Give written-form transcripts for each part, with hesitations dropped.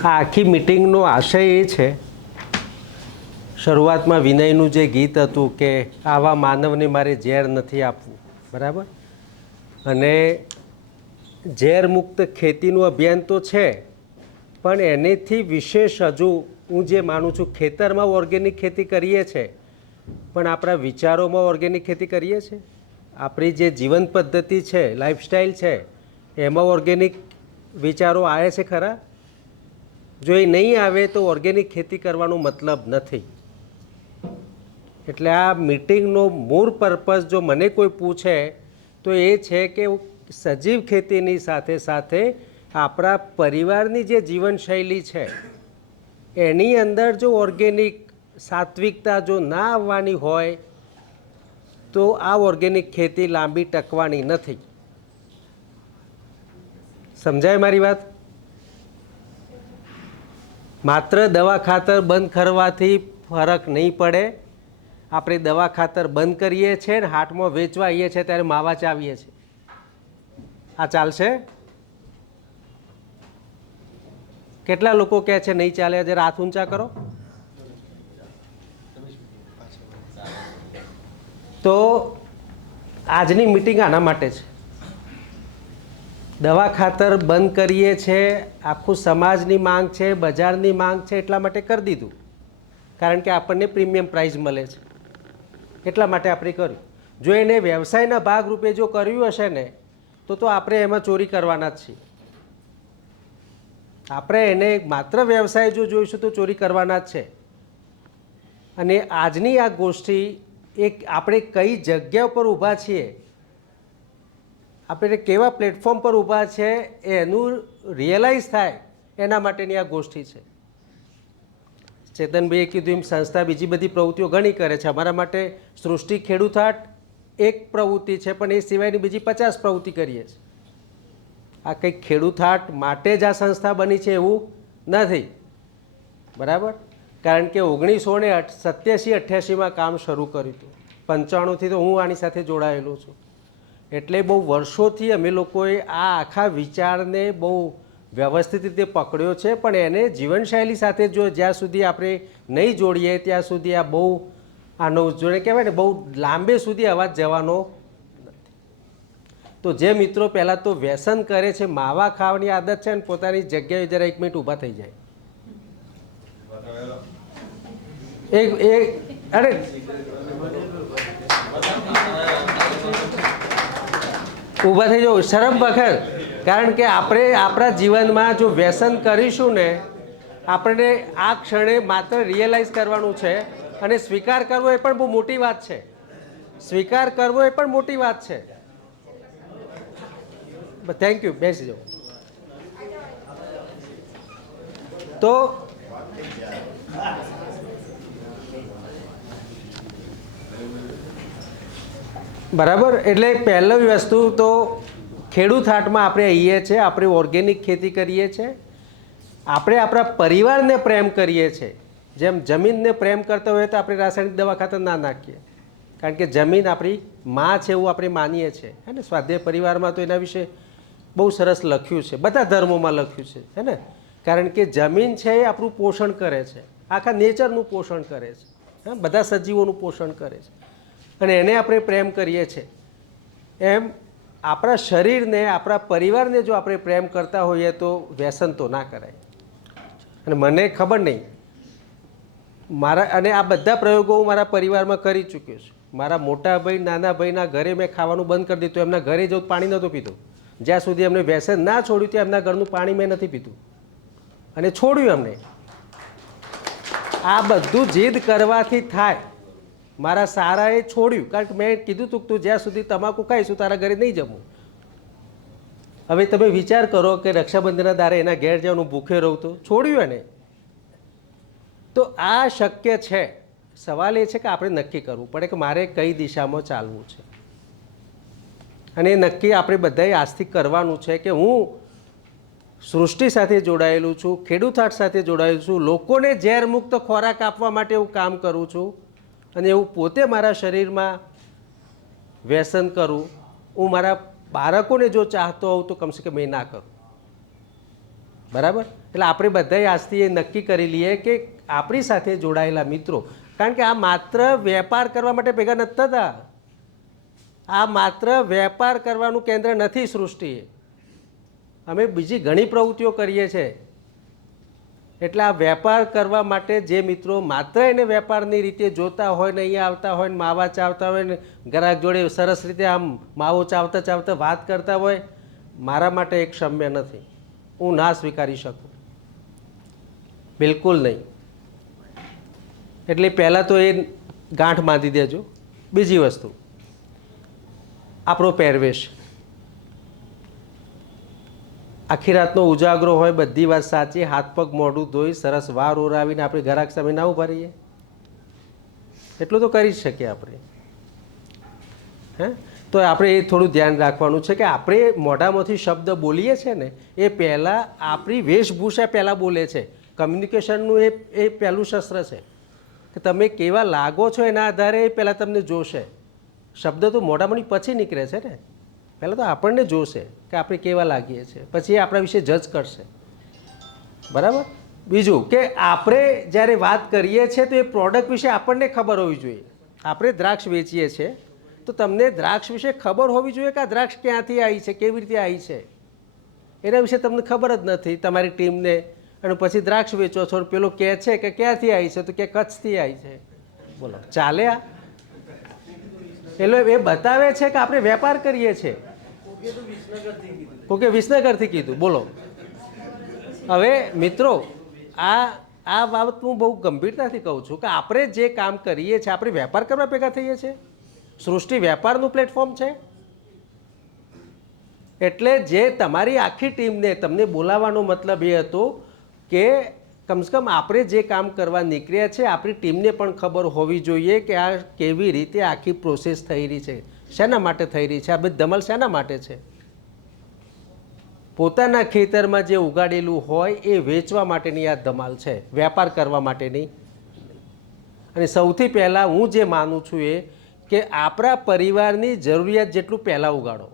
આ આખી મિટિંગનો આશય એ છે, શરૂઆતમાં વિનયનું જે ગીત હતું કે આવા માનવને મારે ઝેર નથી આપવું, બરાબર, અને ઝેર મુક્ત ખેતીનું અભિયાન તો છે, પણ એનેથી વિશેષ હજુ હું જે માનું છું, ખેતરમાં ઓર્ગેનિક ખેતી કરીએ છીએ, પણ આપણા વિચારોમાં ઓર્ગેનિક ખેતી કરીએ છીએ, આપણી જે જીવન પદ્ધતિ છે, લાઈફસ્ટાઈલ છે, એમાં ઓર્ગેનિક વિચારો આવે છે ખરા? જો એ નહીં આવે તો ઓર્ગેનિક ખેતી કરવાનો મતલબ નથી. એટલે આ મિટિંગનો મૂળ પર્પઝ જો મને કોઈ પૂછે તો એ છે કે સજીવ ખેતીની સાથે સાથે આપણા પરિવારની જે જીવનશૈલી છે એની અંદર જો ઓર્ગેનિક સાત્વિકતા જો ના આવવાની હોય તો આ ઓર્ગેનિક ખેતી લાંબી ટકવાની નથી. સમજાય મારી વાત? માત્ર દવા ખાતર બંધ કરવાથી ફરક નહીં પડે. આપણે દવા ખાતર બંધ કરીએ છીએ ને હાટમાં વેચવા આવીએ છીએ ત્યારે માવા ચાવીએ છીએ. આ ચાલશે? કેટલા લોકો કહે છે નહીં ચાલે? જરા હાથ ઊંચા કરો. તો આજની મિટિંગ આના માટે છે. દવા ખાતર બંધ કરીએ છીએ, આખું સમાજની માંગ છે, બજારની માંગ છે, એટલા માટે કરી દીધું, કારણ કે આપણને પ્રીમિયમ પ્રાઇસ મળે છે, એટલા માટે આપણે કર્યું. જો એને વ્યવસાયના ભાગરૂપે જો કર્યું હશે ને તો આપણે એમાં ચોરી કરવાના જ છીએ. આપણે એને માત્ર વ્યવસાય જો જોઈશું તો ચોરી કરવાના જ છે. અને આજની આ ગોષ્ઠી એક આપણે કઈ જગ્યા પર ઊભા છીએ, આપણે કેવા પ્લેટફોર્મ પર ઊભા છે એનું રિયલાઇઝ થાય એના માટેની આ ગોષ્ઠી છે. ચેતનભાઈએ કીધું એમ સંસ્થા બીજી બધી પ્રવૃત્તિઓ ઘણી કરે છે. અમારા માટે સૃષ્ટિ ખેડૂત હાટ એક પ્રવૃત્તિ છે, પણ એ સિવાયની બીજી 50 પ્રવૃત્તિ કરીએ છીએ. આ કંઈક ખેડૂત હાટ માટે જ આ સંસ્થા બની છે એવું નથી, બરાબર? કારણ કે 1987-88માં કામ શરૂ કર્યું હતું. 95થી તો હું આની સાથે જોડાયેલો છું. એટલે બહુ વર્ષોથી અમે લોકોએ આ આખા વિચારને બહુ વ્યવસ્થિત રીતે પકડ્યો છે, પણ એને જીવનશૈલી સાથે જો જ્યાં સુધી આપણે નહીં જોડીએ ત્યાં સુધી આ બહુ આનો જોડે કહેવાય ને બહુ લાંબે સુધી અવાજ જવાનો નથી. તો જે મિત્રો પહેલાં તો વ્યસન કરે છે, માવા ખાવાની આદત છે ને પોતાની જગ્યાએ જરા 1 મિનિટ ઊભા થઈ જાય. અરે ઊભા થઈ જાઓ, શરમ બખર. કારણ કે આપણે આપણા જીવનમાં જો વ્યસન કરીશું ને, આપણને આ ક્ષણે માત્ર રિયલાઇઝ કરવાનું છે, અને સ્વીકાર કરવો એ પણ બહુ મોટી વાત છે. સ્વીકાર કરવો એ પણ મોટી વાત છે. થેન્ક યુ, બેસી જાઓ. તો બરાબર, એટલે પહેલી વસ્તુ તો ખેડૂત હાટમાં આપણે આવીએ છીએ, આપણે ઓર્ગેનિક ખેતી કરીએ છીએ, આપણે આપણા પરિવારને પ્રેમ કરીએ છીએ. જેમ જમીનને પ્રેમ કરતા હોય તો આપણે રાસાયણિક દવા ખાતર ના નાખીએ, કારણ કે જમીન આપણી માં છે એવું આપણે માનીએ છીએ, હે ને? સ્વાધ્યાય પરિવારમાં તો એના વિશે બહુ સરસ લખ્યું છે, બધા ધર્મોમાં લખ્યું છે, હે ને? કારણ કે જમીન છે એ આપણું પોષણ કરે છે, આખા નેચરનું પોષણ કરે છે, હા, બધા સજીવોનું પોષણ કરે છે, અને એને આપણે પ્રેમ કરીએ છીએ. એમ આપણા શરીરને, આપણા પરિવારને જો આપણે પ્રેમ કરતા હોઈએ તો વ્યસન તો ના કરાય. અને મને ખબર નહીં, મારા અને આ બધા પ્રયોગો હું મારા પરિવારમાં કરી ચૂક્યો છું. મારા મોટા ભાઈ નાના ભાઈના ઘરે મેં ખાવાનું બંધ કરી દીધું. એમના ઘરે જવું પાણી નહોતું પીતું. જ્યાં સુધી એમને વ્યસન ના છોડ્યું ત્યાં એમના ઘરનું પાણી મેં નથી પીતું, અને છોડ્યું એમને. આ બધું જીદ કરવાથી થાય. મારા સારાએ છોડ્યું, કારણ કે મેં કીધું તું તું જ્યાં સુધી તમાકુ ખાઈશું તારા ઘરે નહીં જમું. હવે તમે વિચાર કરો કે રક્ષાબંધનના દારે એના ઘેર જવાનું ભૂખે રહું તો છોડ્યું એને. તો આ શક્ય છે. સવાલ એ છે કે આપણે નક્કી કરવું પડે કે મારે કઈ દિશામાં ચાલવું છે, અને એ નક્કી આપણે બધાએ આજથી કરવાનું છે કે હું સૃષ્ટિ સાથે જોડાયેલું છું, ખેડૂત હાટ સાથે જોડાયેલું છું, લોકોને ઝેર મુક્ત ખોરાક આપવા માટે હું કામ કરું છું, અને એવું પોતે મારા શરીરમાં વ્યસન કરું, હું મારા બાળકોને જો ચાહતો હોઉં તો કમસે કમ એ ના કરું. બરાબર? એટલે આપણે બધાએ આજથી એ નક્કી કરી લઈએ કે આપણી સાથે જોડાયેલા મિત્રો, કારણ કે આ માત્ર વેપાર કરવા માટે ભેગા નથી થતા, આ માત્ર વેપાર કરવાનું કેન્દ્ર નથી સૃષ્ટિ, અમે બીજી ઘણી પ્રવૃત્તિઓ કરીએ છીએ. એટલે આ વેપાર કરવા માટે જે મિત્રો માત્ર એને વેપારની રીતે જોતા હોય ને અહીંયા આવતા હોય ને માવા ચાવતા હોય ને ગ્રાહક જોડે સરસ રીતે આમ માવો ચાવતા ચાવતા વાત કરતા હોય, મારા માટે એક ક્ષમ્ય નથી, હું ના સ્વીકારી શકું, બિલકુલ નહીં. એટલે પહેલાં તો એ ગાંઠ બાંધી દેજો. બીજી વસ્તુ, આપણો પહેરવેશ આખી રાતનો ઉજાગરો હોય, બધી વાત સાચી, હાથ પગ મોઢું ધોઈ સરસ વાર ઓરાવીને આપણે ગ્રાહક સામે ના ઉભા રહીએ, એટલું તો કરી જ શકીએ આપણે. હે તો આપણે એ થોડું ધ્યાન રાખવાનું છે કે આપણે મોઢામાંથી શબ્દ બોલીએ છીએ ને એ પહેલાં આપણી વેશભૂષા પહેલાં બોલે છે. કમ્યુનિકેશનનું એ પહેલું શસ્ત્ર છે કે તમે કેવા લાગો છો એના આધારે એ પહેલાં તમને જોશે. શબ્દ તો મોઢામાંથી પછી નીકળે છે ને, પહેલાં તો આપણને જોશે કે આપણે કેવા લાગીએ છીએ, પછી એ આપણા વિશે જજ કરશે. બરાબર. બીજું કે આપણે જ્યારે વાત કરીએ છીએ તો એ પ્રોડક્ટ વિશે આપણને ખબર હોવી જોઈએ. આપણે દ્રાક્ષ વેચીએ છીએ તો તમને દ્રાક્ષ વિશે ખબર હોવી જોઈએ કે આ દ્રાક્ષ ક્યાંથી આવી છે, કેવી રીતે આવી છે, એના વિશે તમને ખબર જ નથી તમારી ટીમને. અને પછી દ્રાક્ષ વેચો છો, પેલો કહે છે કે ક્યાંથી આવી છે, તો કે કચ્છથી આવી છે. બોલો, ચાલે? આ એટલે એ બતાવે છે કે આપણે વેપાર કરીએ છીએ. કોકે વિસનગરથી કીધું. બોલો. હવે મિત્રો, આ બાબત હું બહુ ગંભીરતાથી કહું છું કે આપણે જે કામ કરીએ છીએ, આપણે વેપાર કરવા ભેગા થઈએ છીએ. સૃષ્ટિ વેપારનું પ્લેટફોર્મ છે. એટલે જે તમારી આખી ટીમને તમને બોલાવવાનો મતલબ એ હતો કે કમસે કમ આપણે જે કામ કરવા નીકળ્યા છે આપણી ટીમને પણ ખબર હોવી જોઈએ કે આ કેવી રીતે આખી પ્રોસેસ થઈ રહી છે, શેના માટે થઈ રહી છે, આ બધી ધમાલ શેના માટે છે. પોતાના ખેતરમાં જે ઉગાડેલું હોય એ વેચવા માટેની આ ધમાલ છે, વેપાર કરવા માટેની. અને સૌથી પહેલાં હું જે માનું છું એ કે આપણા પરિવારની જરૂરિયાત જેટલું પહેલાં ઉગાડો.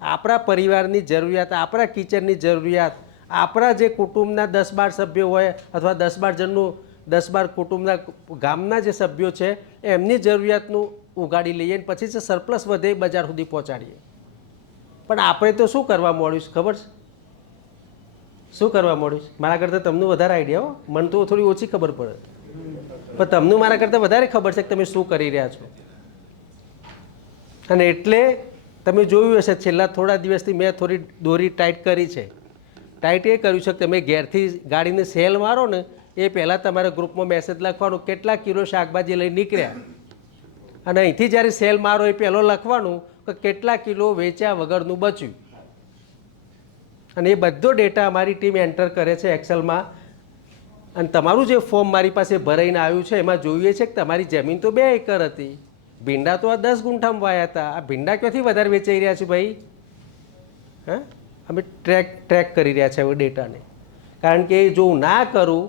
આપણા પરિવારની જરૂરિયાત, આપણા કિચનની જરૂરિયાત, આપણા જે કુટુંબના 10-12 સભ્યો હોય અથવા 10-12 જણનું 10-12 કુટુંબના ગામના જે સભ્યો છે એમની જરૂરિયાતનું ઉગાડી લઈએ અને પછી જે સરપ્લસ વધે બજાર સુધી પહોંચાડીએ. પણ આપણે તો શું કરવા મળ્યું છે ખબર છે? શું કરવા મળ્યું છે? મારા કરતાં તમને વધારે આઈડિયા હો, મને તો થોડી ઓછી ખબર પડે, પણ તમને મારા કરતાં વધારે ખબર છે કે તમે શું કરી રહ્યા છો. અને એટલે તમે જોયું હશે છેલ્લા થોડા દિવસથી મેં થોડી દોરી ટાઈટ કરી છે. ટાઈટ એ કર્યું છે કે તમે ઘેરથી ગાડીને સેલ મારો ને એ પહેલાં તમારે ગ્રુપમાં મેસેજ લખવાનું કેટલા કિલો શાકભાજી લઈને નીકળ્યા, અને અહીંથી જ્યારે સેલ મારો એ પહેલો લખવાનું કે કેટલા કિલો વેચ્યા વગરનું બચ્યું. અને એ બધો ડેટા અમારી ટીમ એન્ટર કરે છે એક્સેલમાં. અને તમારું જે ફોર્મ મારી પાસે ભરાઈને આવ્યું છે એમાં જોઈએ છે કે તમારી જમીન તો 2 એકર હતી, ભીંડા તો આ 10 ગુંઠામાં વાયા હતા, આ ભીંડા ક્યાંથી વધારે વેચાઈ રહ્યા છે ભાઈ? હા, અમે ટ્રેક કરી રહ્યા છે હવે ડેટાને. કારણ કે જો હું ના કરું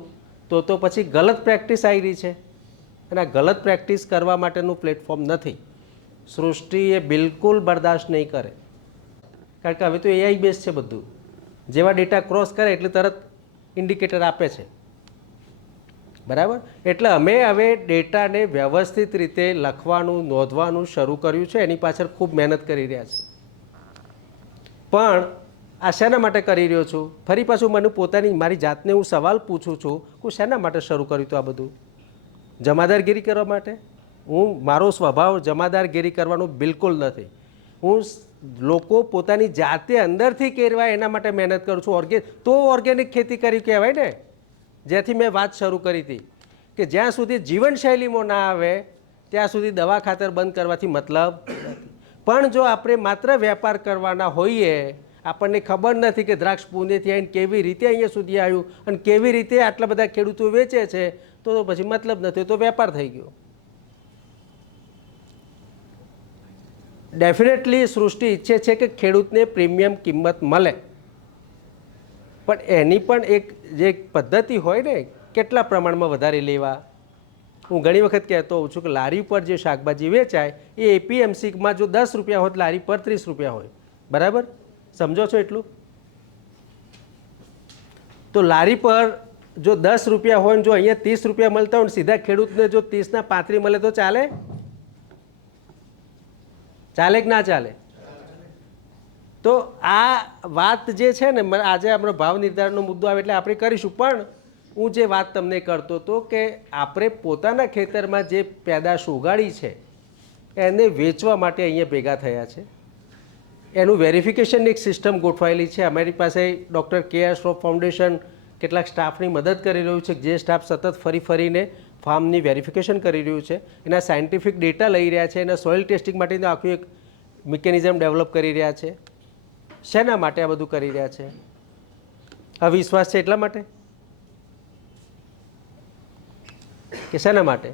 તો પછી ગલત પ્રેક્ટિસ આવી રહી છે, અને આ ગલત પ્રેક્ટિસ કરવા માટેનું પ્લેટફોર્મ નથી. સૃષ્ટિ એ બિલકુલ બરદાસ્ત નહીં કરે, કારણ કે હવે તો એઆઈ બેઝ છે બધું. જેવા ડેટા ક્રોસ કરે એટલે તરત ઇન્ડિકેટર આપે છે. બરાબર. એટલે અમે હવે ડેટાને વ્યવસ્થિત રીતે લખવાનું, નોંધવાનું શરૂ કર્યું છે. એની પાછળ ખૂબ મહેનત કરી રહ્યા છે. પણ આ શેના માટે કરી રહ્યો છું? ફરી પાછું મને પોતાની મારી જાતને હું સવાલ પૂછું છું કે શેના માટે શરૂ કર્યું હતું આ બધું? જમાદારગીરી કરવા માટે? મારો સ્વભાવ જમાદારગીરી કરવાનો બિલકુલ નથી. હું લોકો પોતાની જાતે અંદરથી કેરવાય એના માટે મહેનત કરું છું. તો ઓર્ગેનિક ખેતી કરી કહેવાય ને, જ્યાંથી મેં વાત શરૂ કરી હતી કે જ્યાં સુધી જીવનશૈલીમાં ના આવે ત્યાં સુધી દવા ખાતર બંધ કરવાથી મતલબ નથી. પણ જો આપણે માત્ર વેપાર કરવાના હોઈએ, આપણને ખબર નથી કે દ્રાક્ષ પુણેથી આવીને કેવી રીતે અહીંયા સુધી આવ્યું અને કેવી રીતે આટલા બધા ખેડૂતો વેચે છે, તો પછી મતલબ નથી, તો વેપાર થઈ ગયો. ડેફિનેટલી સૃષ્ટિ ઈચ્છે છે કે ખેડૂતને પ્રીમિયમ કિંમત મળે, પણ એની પણ એક જે પદ્ધતિ હોય ને, કેટલા પ્રમાણમાં વધારે લેવા. હું ઘણી વખત કહેતો હોઉં છું કે લારી પર જે શાકભાજી વેચાય એ એપીએમસીમાં જો 10 રૂપિયા હોય લારી પર 30 રૂપિયા હોય. બરાબર? સમજો છો એટલું? તો લારી પર જો 10 રૂપિયા હોય ને જો અહીંયા 30 રૂપિયા મળતા હોય ને સીધા ખેડૂતને જો 30 ના 35 મળે તો ચાલે? ચાલે કે ના ચાલે? તો આ વાત જે છે ને, આજે આપણો ભાવ નિર્ધારણનો મુદ્દો આવે એટલે આપણે કરીશું, પણ હું જે વાત તમને કરતો હતો કે આપણે પોતાના ખેતરમાં જે પેદાશ ઉગાડી છે એને વેચવા માટે અહીંયા ભેગા થયા છે. એનું વેરિફિકેશનની એક સિસ્ટમ ગોઠવાયેલી છે. અમારી પાસે ડૉક્ટર કે.આર. શ્રોફ ફાઉન્ડેશન કેટલાક સ્ટાફની મદદ કરી રહ્યું છે, જે સ્ટાફ સતત ફરીને ફાર્મની વેરિફિકેશન કરી રહ્યું છે, એના સાયન્ટિફિક ડેટા લઈ રહ્યા છે, એના સોઇલ ટેસ્ટિંગ માટેનું આખું એક મિકેનિઝમ ડેવલપ કરી રહ્યા છે. શેના માટે આ બધું કરી રહ્યા છે? અવિશ્વાસ છે એટલા માટે કે શેના માટે?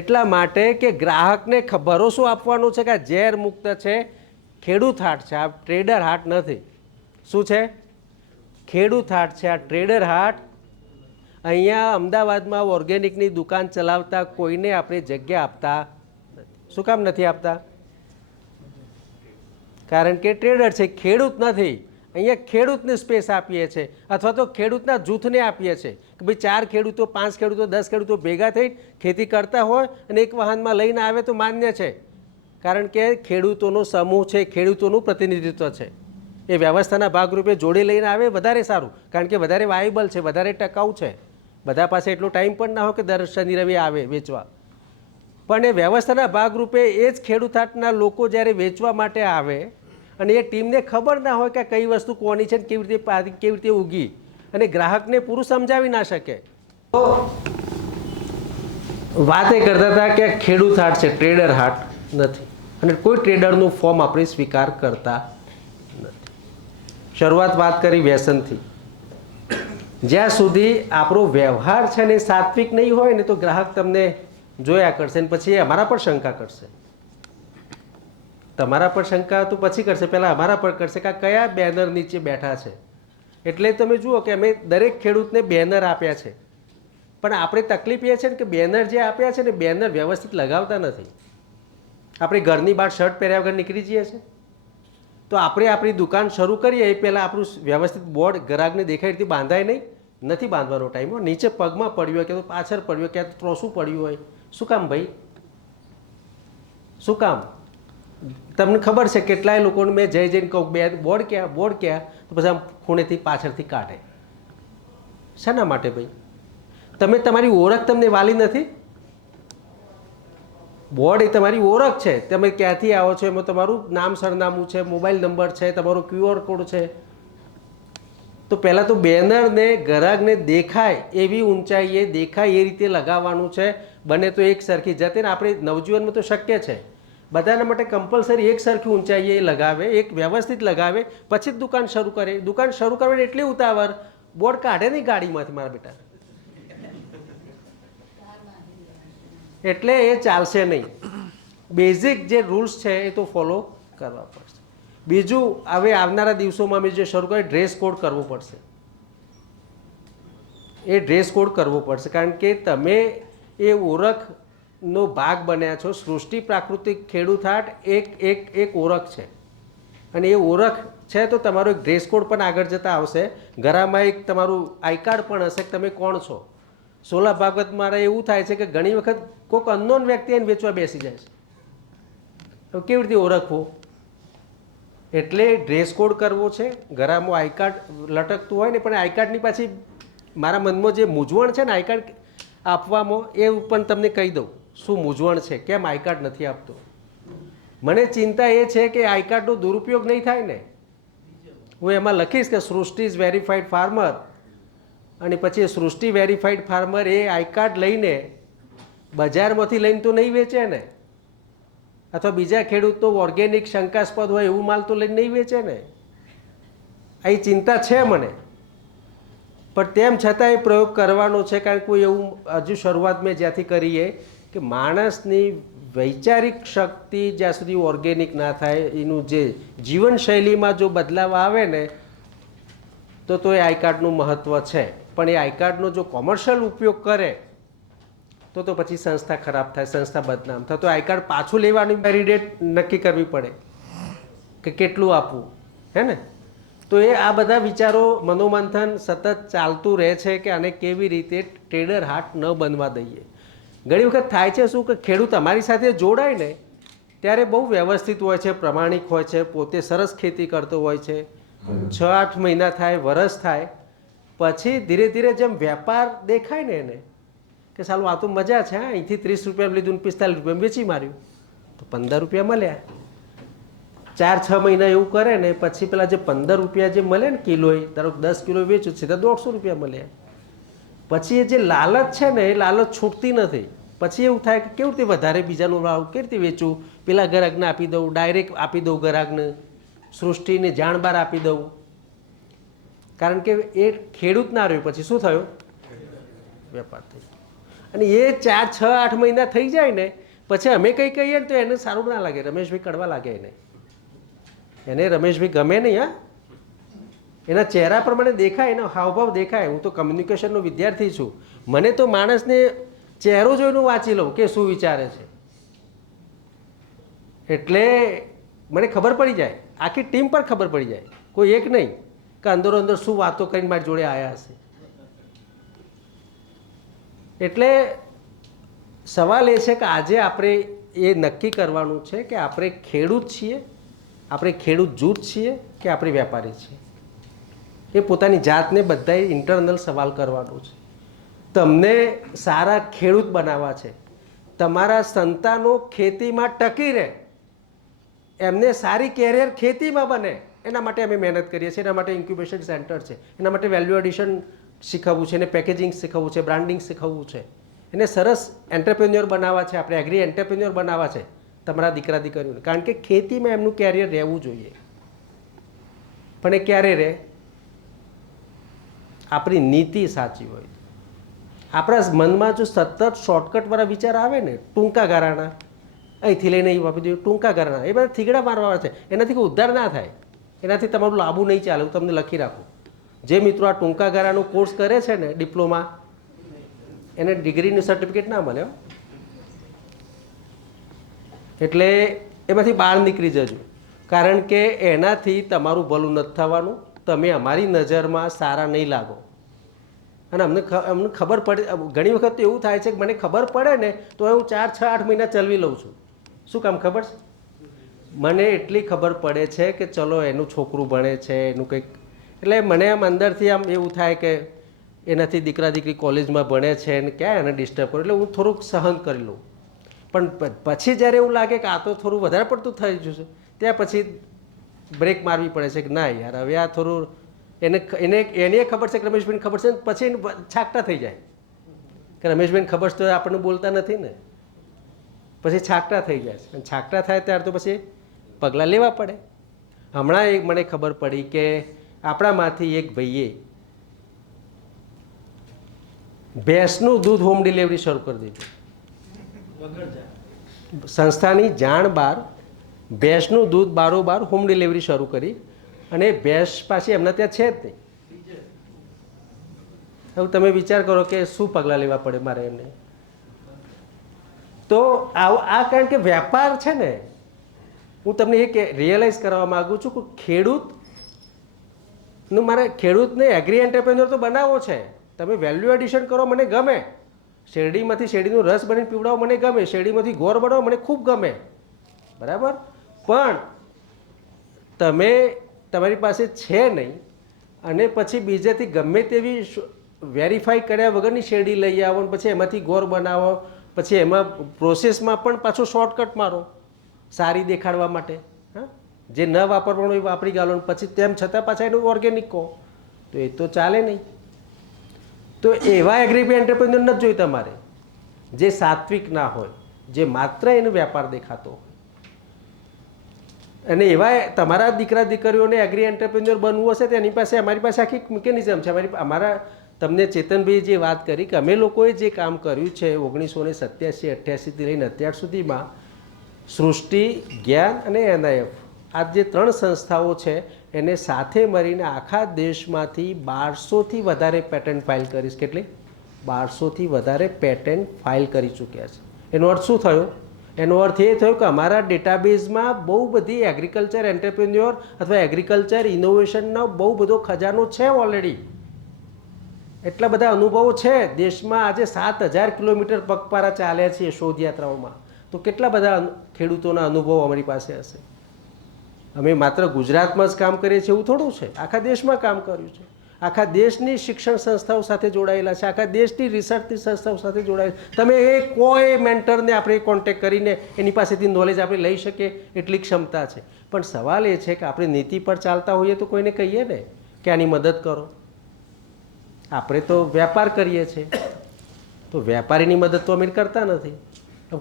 એટલા માટે કે ગ્રાહકને ભરોસો આપવાનો છે કે આ ઝેર મુક્ત છે, ખેડૂત હાટ છે, આ ટ્રેડર હાટ નથી. શું છે? ખેડૂત હાટ છે, આ ટ્રેડર હાટ. અહીંયા અમદાવાદમાં ઓર્ગેનિકની દુકાન ચલાવતા કોઈને આપણે જગ્યા આપતા નથી. શું કામ નથી આપતા? કારણ કે ટ્રેડર છે, ખેડૂત નથી. અહીંયા ખેડૂતને સ્પેસ આપીએ છીએ, અથવા તો ખેડૂતના જૂથને આપીએ છીએ કે ભાઈ 4 ખેડૂતો 5 ખેડૂતો 10 ખેડૂતો ભેગા થઈ ખેતી કરતા હોય અને એક વાહનમાં લઈને આવે તો માન્ય છે, કારણ કે ખેડૂતોનો સમૂહ છે, ખેડૂતોનું પ્રતિનિધિત્વ છે. એ વ્યવસ્થાના ભાગરૂપે જોડે લઈને આવે વધારે સારું, કારણ કે વધારે વાયેબલ છે, વધારે ટકાઉ છે. બધા પાસે એટલો ટાઈમ પણ ના હોય કે દર શનિ રવિ આવે વેચવા, પણ એ વ્યવસ્થાના ભાગરૂપે એ જ ખેડૂત હાટના લોકો જ્યારે વેચવા માટે આવે અને એ ટીમને ખબર ના હોય કે કઈ વસ્તુ કોની છે, કેવી રીતે ઉગી, અને ગ્રાહકને પૂરું સમજાવી ના શકે. તો વાત એ કરતા હતા કે ખેડૂત હાટ છે, ટ્રેડર હાટ નથી, અને કોઈ ટ્રેડરનું ફોર્મ આપણે સ્વીકાર કરતા નથી. શરૂઆત વાત કરી વ્યસનથી. જ્યાં સુધી આપણો વ્યવહાર છે ને સાત્વિક નહીં હોય ને તો ગ્રાહક તમને જોયા કરશે ને પછી એ અમારા પર શંકા કરશે. તમારા પર શંકા તો પછી કરશે, પહેલાં અમારા પર કરશે કે કયા બેનર નીચે બેઠા છે. એટલે તમે જુઓ કે અમે દરેક ખેડૂતને બેનર આપ્યા છે, પણ આપણે તકલીફ એ છે ને કે બેનર જે આપ્યા છે ને બેનર વ્યવસ્થિત લગાવતા નથી. આપણે ઘરની બહાર શર્ટ પહેર્યા વગર નીકળી જઈએ છીએ. તો આપણે આપણી દુકાન શરૂ કરીએ એ પહેલાં આપણું વ્યવસ્થિત બોર્ડ ગ્રાહકને દેખાય રીતે બાંધાય નહીં. નથી બાંધવાનો ટાઈમ હોય, નીચે પગમાં પડ્યું હોય, ક્યાં તો પાછળ પડ્યું હોય, ક્યાં તો ત્રોસું પડ્યું હોય. શું કામ ભાઈ? શું કામ? તમને ખબર છે કેટલાય લોકોને મેં જઈને કહું બે બોર્ડ ક્યાં તો પછી આમ ખૂણેથી પાછળથી કાઢે. શાના માટે ભાઈ? તમે તમારી ઓળખ તમને વાલી નથી? બોર્ડ એ તમારી ઓળખ છે, તમે ક્યાંથી આવો છો, એમાં તમારું નામ સરનામું છે, મોબાઈલ નંબર છે, તમારો QR કોડ છે. તો પહેલાં તો બેનરને ગ્રાહકને દેખાય એવી ઊંચાઈએ દેખાય એ રીતે લગાવવાનું છે. બને તો એક સરખી જતે ને આપણે નવજીવનમાં તો શક્ય છે, બધાના માટે કમ્પલસરી એક સરખી ઊંચાઈએ લગાવે, એક વ્યવસ્થિત લગાવે, પછી જ દુકાન શરૂ કરે. દુકાન શરૂ કરવાની એટલી ઉતાવળ, બોર્ડ કાઢે નહીં ગાડીમાંથી મારા બેટા, એટલે એ ચાલશે નહીં. બેઝિક જે રૂલ્સ છે એ તો ફોલો કરવા પડશે. બીજું, હવે આવનારા દિવસોમાં અમે જે શરૂ કરીએ ડ્રેસ કોડ કરવો પડશે. એ ડ્રેસ કોડ કરવો પડશે, કારણ કે તમે એ ઓળખનો ભાગ બન્યા છો. સૃષ્ટિ પ્રાકૃતિક ખેડૂત હાટ એક ઓળખ છે, અને એ ઓળખ છે તો તમારો એક ડ્રેસ કોડ પણ આગળ જતાં આવશે. ઘરમાં એક તમારું આઈ કાર્ડ પણ હશે કે તમે કોણ છો. સોલા ભાગવત મારે એવું થાય છે કે ઘણી વખત કોઈક અનનોન વ્યક્તિ એને વેચવા બેસી જાય છે, તો કેવી રીતે ઓળખવું? એટલે ડ્રેસ કોડ કરવો છે. ઘરમાં આઈ કાર્ડ લટકતું હોય ને, પણ આઈ કાર્ડની પાછી મારા મનમાં જે મૂંઝવણ છે ને આઈ કાર્ડ આપવામાં, એ પણ તમને કહી દઉં શું મૂંઝવણ છે, કેમ આઈ કાર્ડ નથી આપતો. મને ચિંતા એ છે કે આઈ કાર્ડનો દુરુપયોગ નહીં થાય ને. હું એમાં લખીશ કે સૃષ્ટિ ઇઝ વેરીફાઈડ ફાર્મર, અને પછી સૃષ્ટિ verified farmer A I card લઈને બજારમાંથી લઈને તો નહીં વેચે ને, અથવા બીજા ખેડૂતો ઓર્ગેનિક શંકાસ્પદ હોય એવું માલ તો લઈને નહીં વેચે ને. આ ચિંતા છે મને, પણ તેમ છતાં એ પ્રયોગ કરવાનો છે, કારણ કે કોઈ એવું હજુ શરૂઆત મેં જ્યાંથી કરીએ કે માણસની વૈચારિક શક્તિ જ્યાં સુધી ઓર્ગેનિક ના થાય, એનું જે જીવનશૈલીમાં જો બદલાવ આવે ને તો એ આઈ કાર્ડનું મહત્ત્વ છે. પણ એ આઈ કાર્ડનો જો કોમર્શિયલ ઉપયોગ કરે તો પછી સંસ્થા ખરાબ થાય, સંસ્થા બદનામ થાય. તો આઈ કાર્ડ પાછું લેવાની વેલિડેટ નક્કી કરવી પડે કે કેટલું આપવું, હે ને? તો એ આ બધા વિચારો મનોમંથન સતત ચાલતું રહે છે કે આને કેવી રીતે ટ્રેડર હાટ ન બનવા દઈએ. ઘણી વખત થાય છે શું કે ખેડૂત અમારી સાથે જોડાય ને ત્યારે બહુ વ્યવસ્થિત હોય છે, પ્રમાણિક હોય છે, પોતે સરસ ખેતી કરતો હોય છે, 6-8 મહિના થાય, વરસ થાય, પછી ધીરે ધીરે જેમ વેપાર દેખાય ને એને કે સાલું આ તો મજા છે, હા અહીંથી 30 રૂપિયા લીધું 45 રૂપિયા વેચી માર્યું તો 15 રૂપિયા મળ્યા. 4-6 મહિના એવું કરે ને પછી પેલા જે 15 રૂપિયા જે મળે ને કિલો, ધારો 10 કિલો વેચું સીધા 150 રૂપિયા મળ્યા. પછી એ જે લાલચ છે ને એ લાલચ છૂટતી નથી. પછી એવું થાય કે કેવી રીતે વધારે બીજાનું ભાવ કેવી રીતે વેચું, પેલા ગ્રાહકને આપી દઉં, ડાયરેક્ટ આપી દઉં ગ્રાહકને, સૃષ્ટિને જાણ બહાર આપી દઉં. કારણ કે એ ખેડૂત ના રહ્યો પછી શું થયું, વેપાર થઈ ગયો. અને એ 4-6-8 મહિના થઈ જાય ને પછી અમે કંઈ કહીએ ને તો એને સારું ના લાગે, રમેશભાઈ કડવા લાગે એને રમેશભાઈ ગમે નહીં. હા, એના ચહેરા પ્રમાણે દેખાય, એનો હાવભાવ દેખાય. હું તો કમ્યુનિકેશનનો વિદ્યાર્થી છું, મને તો માણસને ચહેરો જોઈને વાંચી લઉં કે શું વિચારે છે. એટલે મને ખબર પડી જાય, આખી ટીમ પર ખબર પડી જાય, કોઈ એક નહીં કે અંદરો અંદર શું વાતો કરીને મારી જોડે આવ્યા હશે. એટલે સવાલ એ છે કે આજે આપણે એ નક્કી કરવાનું છે કે આપણે ખેડૂત છીએ, આપણે ખેડૂત જૂથ છીએ કે આપણે વેપારી છીએ. એ પોતાની જાતને બધાએ ઇન્ટરનલ સવાલ કરવાનો છે. તમને સારા ખેડૂત બનાવવા છે, તમારા સંતાનો ખેતીમાં ટકી રહે, એમને સારી કેરિયર ખેતીમાં બને, એના માટે અમે મહેનત કરીએ છીએ. એના માટે ઇન્ક્યુબેશન સેન્ટર છે, એના માટે વેલ્યુ એડિશન શીખવવું છે, એને પેકેજિંગ શીખવવું છે, બ્રાન્ડિંગ શીખવવું છે, એને સરસ એન્ટરપ્રેન્યોર બનાવવા છે, આપણે એગ્રી એન્ટરપ્રેન્યોર બનાવવા છે તમારા દીકરા દીકરીઓને. કારણ કે ખેતીમાં એમનું કેરિયર રહેવું જોઈએ. પણ એ ક્યારે રહે, આપણી નીતિ સાચી હોય. આપણા મનમાં જો સતત શોર્ટકટવાળા વિચાર આવે ને, ટૂંકા ગાળાના, અહીંથી લઈને અહીં વાપરી દઉં, ટૂંકા ગાળાના, એ બધા થીગડા મારવા છે, એનાથી કોઈ ઉદ્ધાર ના થાય, એનાથી તમારું લાંબુ નહીં ચાલે. હું તમને લખી રાખું, જે મિત્રો આ ટૂંકા ગાળાનો કોર્સ કરે છે ને ડિપ્લોમા, એને ડિગ્રીનું સર્ટિફિકેટ ના મળે. એટલે એમાંથી બહાર નીકળી જજો, કારણ કે એનાથી તમારું ભલું નથી થવાનું. તમે અમારી નજરમાં સારા નહીં લાગો. અને અમને ખબર પડે, ઘણી વખત તો એવું થાય છે કે મને ખબર પડે ને તો હું 4-6-8 મહિના ચલવી લઉં છું. શું કામ ખબર છે? મને એટલી ખબર પડે છે કે ચલો એનું છોકરું ભણે છે, એનું કંઈક, એટલે મને આમ અંદરથી આમ એવું થાય કે એનાથી દીકરા દીકરી કોલેજમાં ભણે છે ને ક્યાં એને ડિસ્ટર્બ કરું, એટલે હું થોડુંક સહન કરી લઉં. પણ પછી જ્યારે એવું લાગે કે આ તો થોડું વધારે પડતું થઈ જશે, ત્યાં પછી બ્રેક મારવી પડે છે કે ના યાર હવે આ થોડું, એને ખબર છે કે રમેશભાઈને ખબર છે, પછી એને છાકટા થઈ જાય કે રમેશભાઈને ખબર છે તો આપણને બોલતા નથી ને, પછી છાકટા થઈ જાય છે. અને છાકટા થાય ત્યારે તો પછી પગલાં લેવા પડે. હમણાં એક મને ખબર પડી કે આપણામાંથી એક ભાઈએ ભેંસનું દૂધ હોમ ડિલિવરી શરૂ કરી દીધું. સંસ્થાની જાણ બહાર ભેંસનું દૂધ બારોબાર હોમ ડિલિવરી શરૂ કરી, અને ભેંસ પાછી એમના ત્યાં છે જ નહીં. હવે તમે વિચાર કરો કે શું પગલાં લેવા પડે મારે એમને. તો આ કારણ કે વેપાર છે ને, હું તમને એક રિયલાઇઝ કરવા માગું છું કે ખેડૂતનું, મારે ખેડૂતને એગ્રી એન્ટરપ્રેન્યોર તો બનાવવો છે. તમે વેલ્યુ એડિશન કરો મને ગમે, શેરડીમાંથી શેરડીનું રસ બનીને પીવડાવો મને ગમે, શેરડીમાંથી ગોળ બનાવો મને ખૂબ ગમે, બરાબર. પણ તમે તમારી પાસે છે નહીં અને પછી બીજેથી ગમે તેવી વેરીફાઈ કર્યા વગરની શેરડી લઈ આવો ને પછી એમાંથી ગોળ બનાવો, પછી એમાં પ્રોસેસમાં પણ પાછો શોર્ટકટ મારો સારી દેખાડવા માટે. હા, જે ન વાપરવાનું એ વાપરી ગાલો ને પછી તેમ છતાં પાછા એનું ઓર્ગેનિક કહો, તો એ તો ચાલે નહીં. તો એવા એગ્રી એન્ટરપ્રેન્યોર નથી જોઈ તમારે, જે સાત્વિક ના હોય, જે માત્ર એનો વેપાર દેખાતો હોય. અને એવા તમારા દીકરા દીકરીઓને એગ્રી એન્ટરપ્રેન્યોર બનવું હશે તો એની પાસે, અમારી પાસે આખી મિકેનિઝમ છે. અમારા તમને ચેતનભાઈ જે વાત કરી કે અમે લોકોએ જે કામ કર્યું છે 1987-88થી લઈને અત્યાર સુધીમાં, સૃષ્ટિ, જ્ઞાન અને NIF, આ જે 3 સંસ્થાઓ છે એને સાથે મળીને આખા દેશમાંથી 1200થી વધારે પેટન્ટ ફાઇલ કરીશ. કેટલી? 1200થી વધારે પેટન્ટ ફાઇલ કરી ચૂક્યા છે. એનો અર્થ શું થયો? એનો અર્થ એ થયો કે અમારા ડેટાબેઝમાં બહુ બધી એગ્રીકલ્ચર એન્ટરપ્રિન્યોર અથવા એગ્રીકલ્ચર ઇનોવેશનનો બહુ બધો ખજાનો છે ઓલરેડી. એટલા બધા અનુભવો છે દેશમાં. આજે 7,000 કિલોમીટર પગપાળા ચાલ્યા છીએ શોધયાત્રાઓમાં, તો કેટલા બધા ખેડૂતોના અનુભવો અમારી પાસે હશે. અમે માત્ર ગુજરાતમાં જ કામ કરીએ છીએ એવું થોડું છે, આખા દેશમાં કામ કર્યું છે. આખા દેશની શિક્ષણ સંસ્થાઓ સાથે જોડાયેલા છે, આખા દેશની રિસર્ચની સંસ્થાઓ સાથે જોડાયેલા. તમે એ કોઈ મેન્ટરને આપણે કોન્ટેક્ટ કરીને એની પાસેથી નોલેજ આપણે લઈ શકીએ એટલી ક્ષમતા છે. પણ સવાલ એ છે કે આપણે નીતિ પર ચાલતા હોઈએ તો કોઈને કહીએ ને કે આની મદદ કરો. આપણે તો વેપાર કરીએ છીએ, તો વેપારીની મદદ તો અમે કરતા નથી.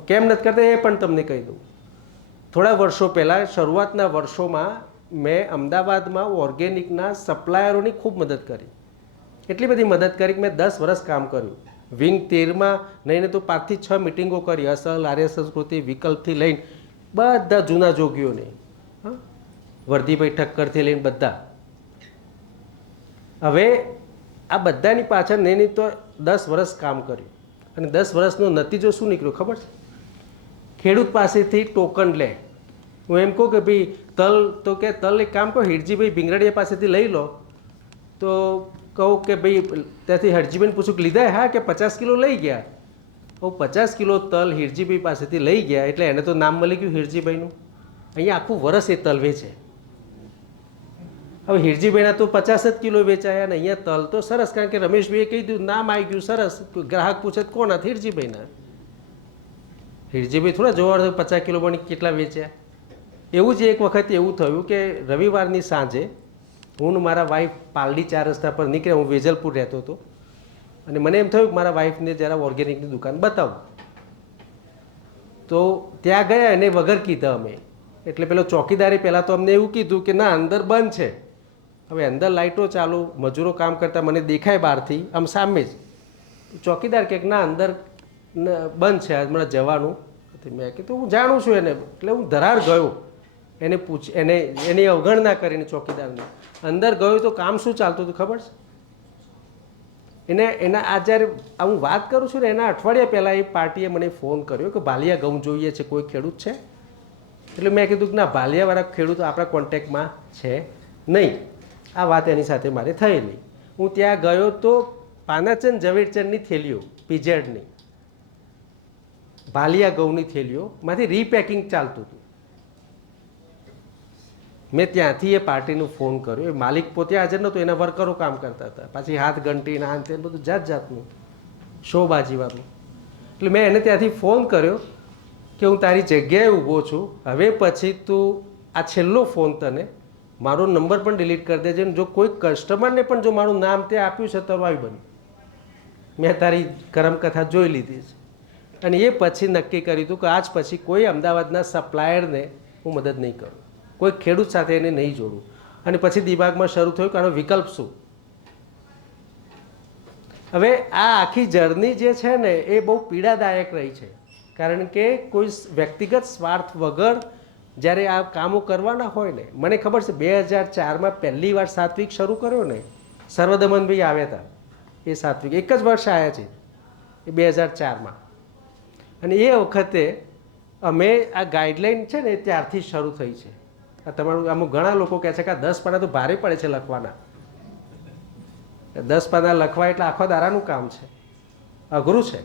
કેમ નથી કરતા એ પણ તમને કહી દઉં. થોડા વર્ષો પહેલાં, શરૂઆતના વર્ષોમાં મેં અમદાવાદમાં ઓર્ગેનિકના સપ્લાયરોની ખૂબ મદદ કરી. એટલી બધી મદદ કરી કે મેં 10 વર્ષ કામ કર્યું. વિંગ 13માં નહીં તો 5 થી 6 મિટિંગો કરી. અસલ, આર્ય સંસ્કૃતિ, વિકલ્પથી લઈને બધા જૂના જોગીઓને, વર્ધીભાઈ ઠક્કરથી લઈને બધા. હવે આ બધાની પાછળ નહીં તો 10 વર્ષ કામ કર્યું. અને 10 વર્ષનો નતીજો શું નીકળ્યો ખબર છે? ખેડૂત પાસેથી ટોકન લે. હું એમ કહું કે ભાઈ તલ, તો કે તલ એક કામ કહો, હિરજીભાઈ ભીંગરડિયા પાસેથી લઈ લો. તો કહું કે ભાઈ ત્યાંથી હરજીભાઈને પૂછું કે લીધા? હા, કે 50 કિલો લઈ ગયા. હું 50 કિલો તલ હિરજીભાઈ પાસેથી લઈ ગયા એટલે એને તો નામ મળી ગયું હિરજીભાઈનું. અહીંયા આખું વરસ એ તલ વેચે. હવે હિરજીભાઈના તો 50 જ કિલો વેચાયા અને અહીંયા તલ તો સરસ, કારણ કે રમેશભાઈએ કહી દીધું, નામ આવી ગયું, સરસ. ગ્રાહક પૂછે કોણ હતા? હિરજીભાઈના. હિરજીભાઈ થોડા જોવા 50 કિલો પણ કેટલા વેચ્યા. એવું જ એક વખત એવું થયું કે રવિવારની સાંજે હું ને મારા વાઈફ પાલડી 4 રસ્તા પર નીકળ્યા. હું વેજલપુર રહેતો હતો અને મને એમ થયું કે મારા વાઈફને જરા ઓર્ગેનિકની દુકાન બતાવું. તો ત્યાં ગયા એને વગર કીધા અમે. એટલે પેલો ચોકીદારે પહેલાં તો અમને એવું કીધું કે ના, અંદર બંધ છે. હવે અંદર લાઇટો ચાલુ, મજૂરો કામ કરતા મને દેખાય બહારથી, આમ સામે જ. ચોકીદાર કહે ના, અંદર બંધ છે, હમણાં જવાનું. મેં કીધું હું જાણું છું એને. એટલે હું ધરાર ગયો, એને એની અવગણના કરીને ચોકીદારને અંદર ગયો. તો કામ શું ચાલતું હતું ખબર છે? એના આ જ્યારે હું વાત કરું છું ને, એના અઠવાડિયા પહેલાં એ પાર્ટીએ મને ફોન કર્યો કે ભાલિયા ઘઉં જોઈએ છે, કોઈ ખેડૂત છે? એટલે મેં કીધું કે ના, ભાલિયાવાળા ખેડૂત આપણા કોન્ટેક્ટમાં છે નહીં. આ વાત એની સાથે મારે થયેલી. હું ત્યાં ગયો તો પાનાચંદ ઝવેરચંદની થેલીઓ, પીઝેડની ભાલિયા ઘઉંની થેલીઓ માંથી રીપેકિંગ ચાલતું હતું. મેં ત્યાંથી એ પાર્ટીનો ફોન કર્યો. એ માલિક પોતે હાજર નહોતો, એના વર્કરો કામ કરતા હતા. પાછી હાથ ઘંટી ના તે બધું જાત જાતનું શોબાજીવાળું. એટલે મેં એને ત્યાંથી ફોન કર્યો કે હું તારી જગ્યાએ ઊભો છું, હવે પછી તું આ છેલ્લો ફોન, તને મારો નંબર પણ ડિલીટ કરી દેજે. જો કોઈ કસ્ટમરને પણ જો મારું નામ તે આપ્યું છે તો આવી બની. મેં તારી કરમકથા જોઈ લીધી છે. અને એ પછી નક્કી કર્યું હતું કે આજ પછી કોઈ અમદાવાદના સપ્લાયરને હું મદદ નહીં કરું, કોઈ ખેડૂત સાથે એને નહીં જોડું. અને પછી દિમાગમાં શરૂ થયું કે આનો વિકલ્પ શું. હવે આ આખી જર્ની જે છે ને એ બહુ પીડાદાયક રહી છે, કારણ કે કોઈ વ્યક્તિગત સ્વાર્થ વગર જ્યારે આ કામો કરવાના હોય ને. મને ખબર છે 2004માં પહેલી વાર સાત્વિક શરૂ કર્યો ને, સર્વદમનભાઈ આવ્યા હતા. એ સાત્વિક એક જ વર્ષ આવ્યા છે એ 2004માં. અને એ વખતે અમે આ ગાઈડલાઈન છે ને ત્યારથી શરૂ થઈ છે. આ તમારું આમાં ઘણા લોકો કહે છે કે આ 10 પાના તો ભારે પડે છે લખવાના. 10 પાના લખવા એટલે આખો દારાનું કામ છે, અઘરું છે.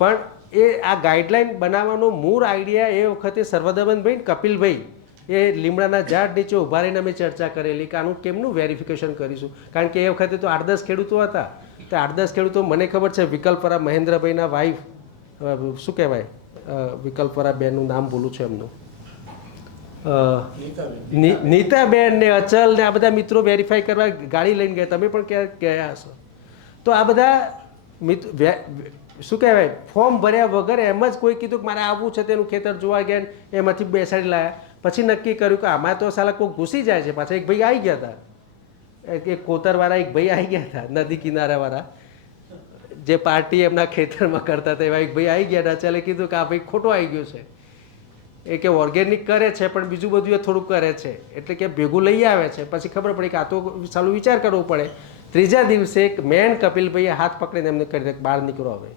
પણ એ આ ગાઈડલાઈન બનાવવાનો મૂળ આઈડિયા એ વખતે સર્વદમનભાઈ, કપિલભાઈ, એ લીમડાના ઝાડ નીચે ઊભા રહીને અમે ચર્ચા કરેલી કે આનું કેમનું વેરિફિકેશન કરીશું. કારણ કે એ વખતે તો 8-10 ખેડૂતો હતા. તો 8-10 ખેડૂતો, મને ખબર છે વિકલ્પરા મહેન્દ્રભાઈના વાઈફ, શું કહેવાય, વિકલ્પરા બેનનું નામ ભૂલું છું એમનું, નીતાબેન ને અચલ ને આ બધા મિત્રો વેરીફાઈ કરવા ગાડી લઈને ગયા. તમે પણ ક્યાં ગયા હશો. તો આ બધા શું કહેવાય, ફોર્મ ભર્યા વગર એમ જ કોઈ કીધું કે મારે આવવું છે, તેનું ખેતર જોવા ગયા, એમાંથી બેસાડી લાયા. પછી નક્કી કર્યું કે આમાં તો સાલા કોઈ ઘૂસી જાય છે. પાછા એક ભાઈ આવી ગયા હતા, એક કોતરવાળા એક ભાઈ આવી ગયા હતા, નદી કિનારાવાળા, જે પાર્ટી એમના ખેતરમાં કરતા હતા. એવા એક ભાઈ આવી ગયા હતા. ચાલે કીધું કે આ ભાઈ ખોટો આવી ગયો છે. એ કે ઓર્ગેનિક કરે છે પણ બીજું બધું એ થોડુંક કરે છે, એટલે કે ભેગું લઈ આવે છે. પછી ખબર પડી કે આ તો સાલું વિચાર કરવો પડે. ત્રીજા દિવસે એક મેન કપિલભાઈએ હાથ પકડીને એમને કરી દે બહાર નીકળો. હવે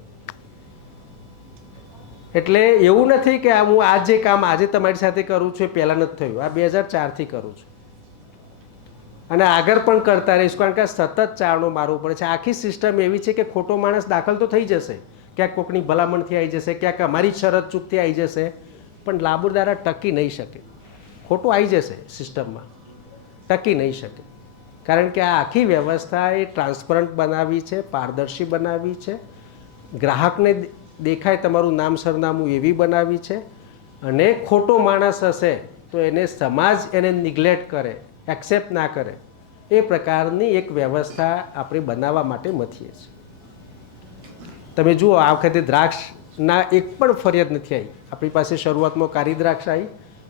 એટલે એવું નથી કે હું આ જે કામ આજે તમારી સાથે કરું છું એ પહેલાં નથી થયું, આ 2004થી કરું છું અને આગળ પણ કરતા રહીશ, કારણ કે સતત ચારણો મારવું પડે છે. આખી સિસ્ટમ એવી છે કે ખોટો માણસ દાખલ તો થઈ જશે, ક્યાંક કોકની ભલામણથી આવી જશે, ક્યાંક અમારી શરત ચૂકથી આવી જશે, પણ લાંબુદારા ટકી નહીં શકે. ખોટું આવી જશે સિસ્ટમમાં, ટકી નહીં શકે, કારણ કે આ આખી વ્યવસ્થા એ ટ્રાન્સપરન્ટ બનાવી છે, પારદર્શી બનાવી છે, ગ્રાહકને દેખાય તમારું નામ સરનામું એવી બનાવી છે. અને ખોટો માણસ હશે તો એને સમાજ એને નિગ્લેક્ટ કરે, એક્સેપ્ટ ના કરે, એ પ્રકારની એક વ્યવસ્થા આપણે બનાવવા માટે મથીએ છીએ. તમે જુઓ આ વખતે દ્રાક્ષના એક પણ ફરિયાદ નથી આવી. આપણી પાસે શરૂઆતમાં કાળી દ્રાક્ષ આવી,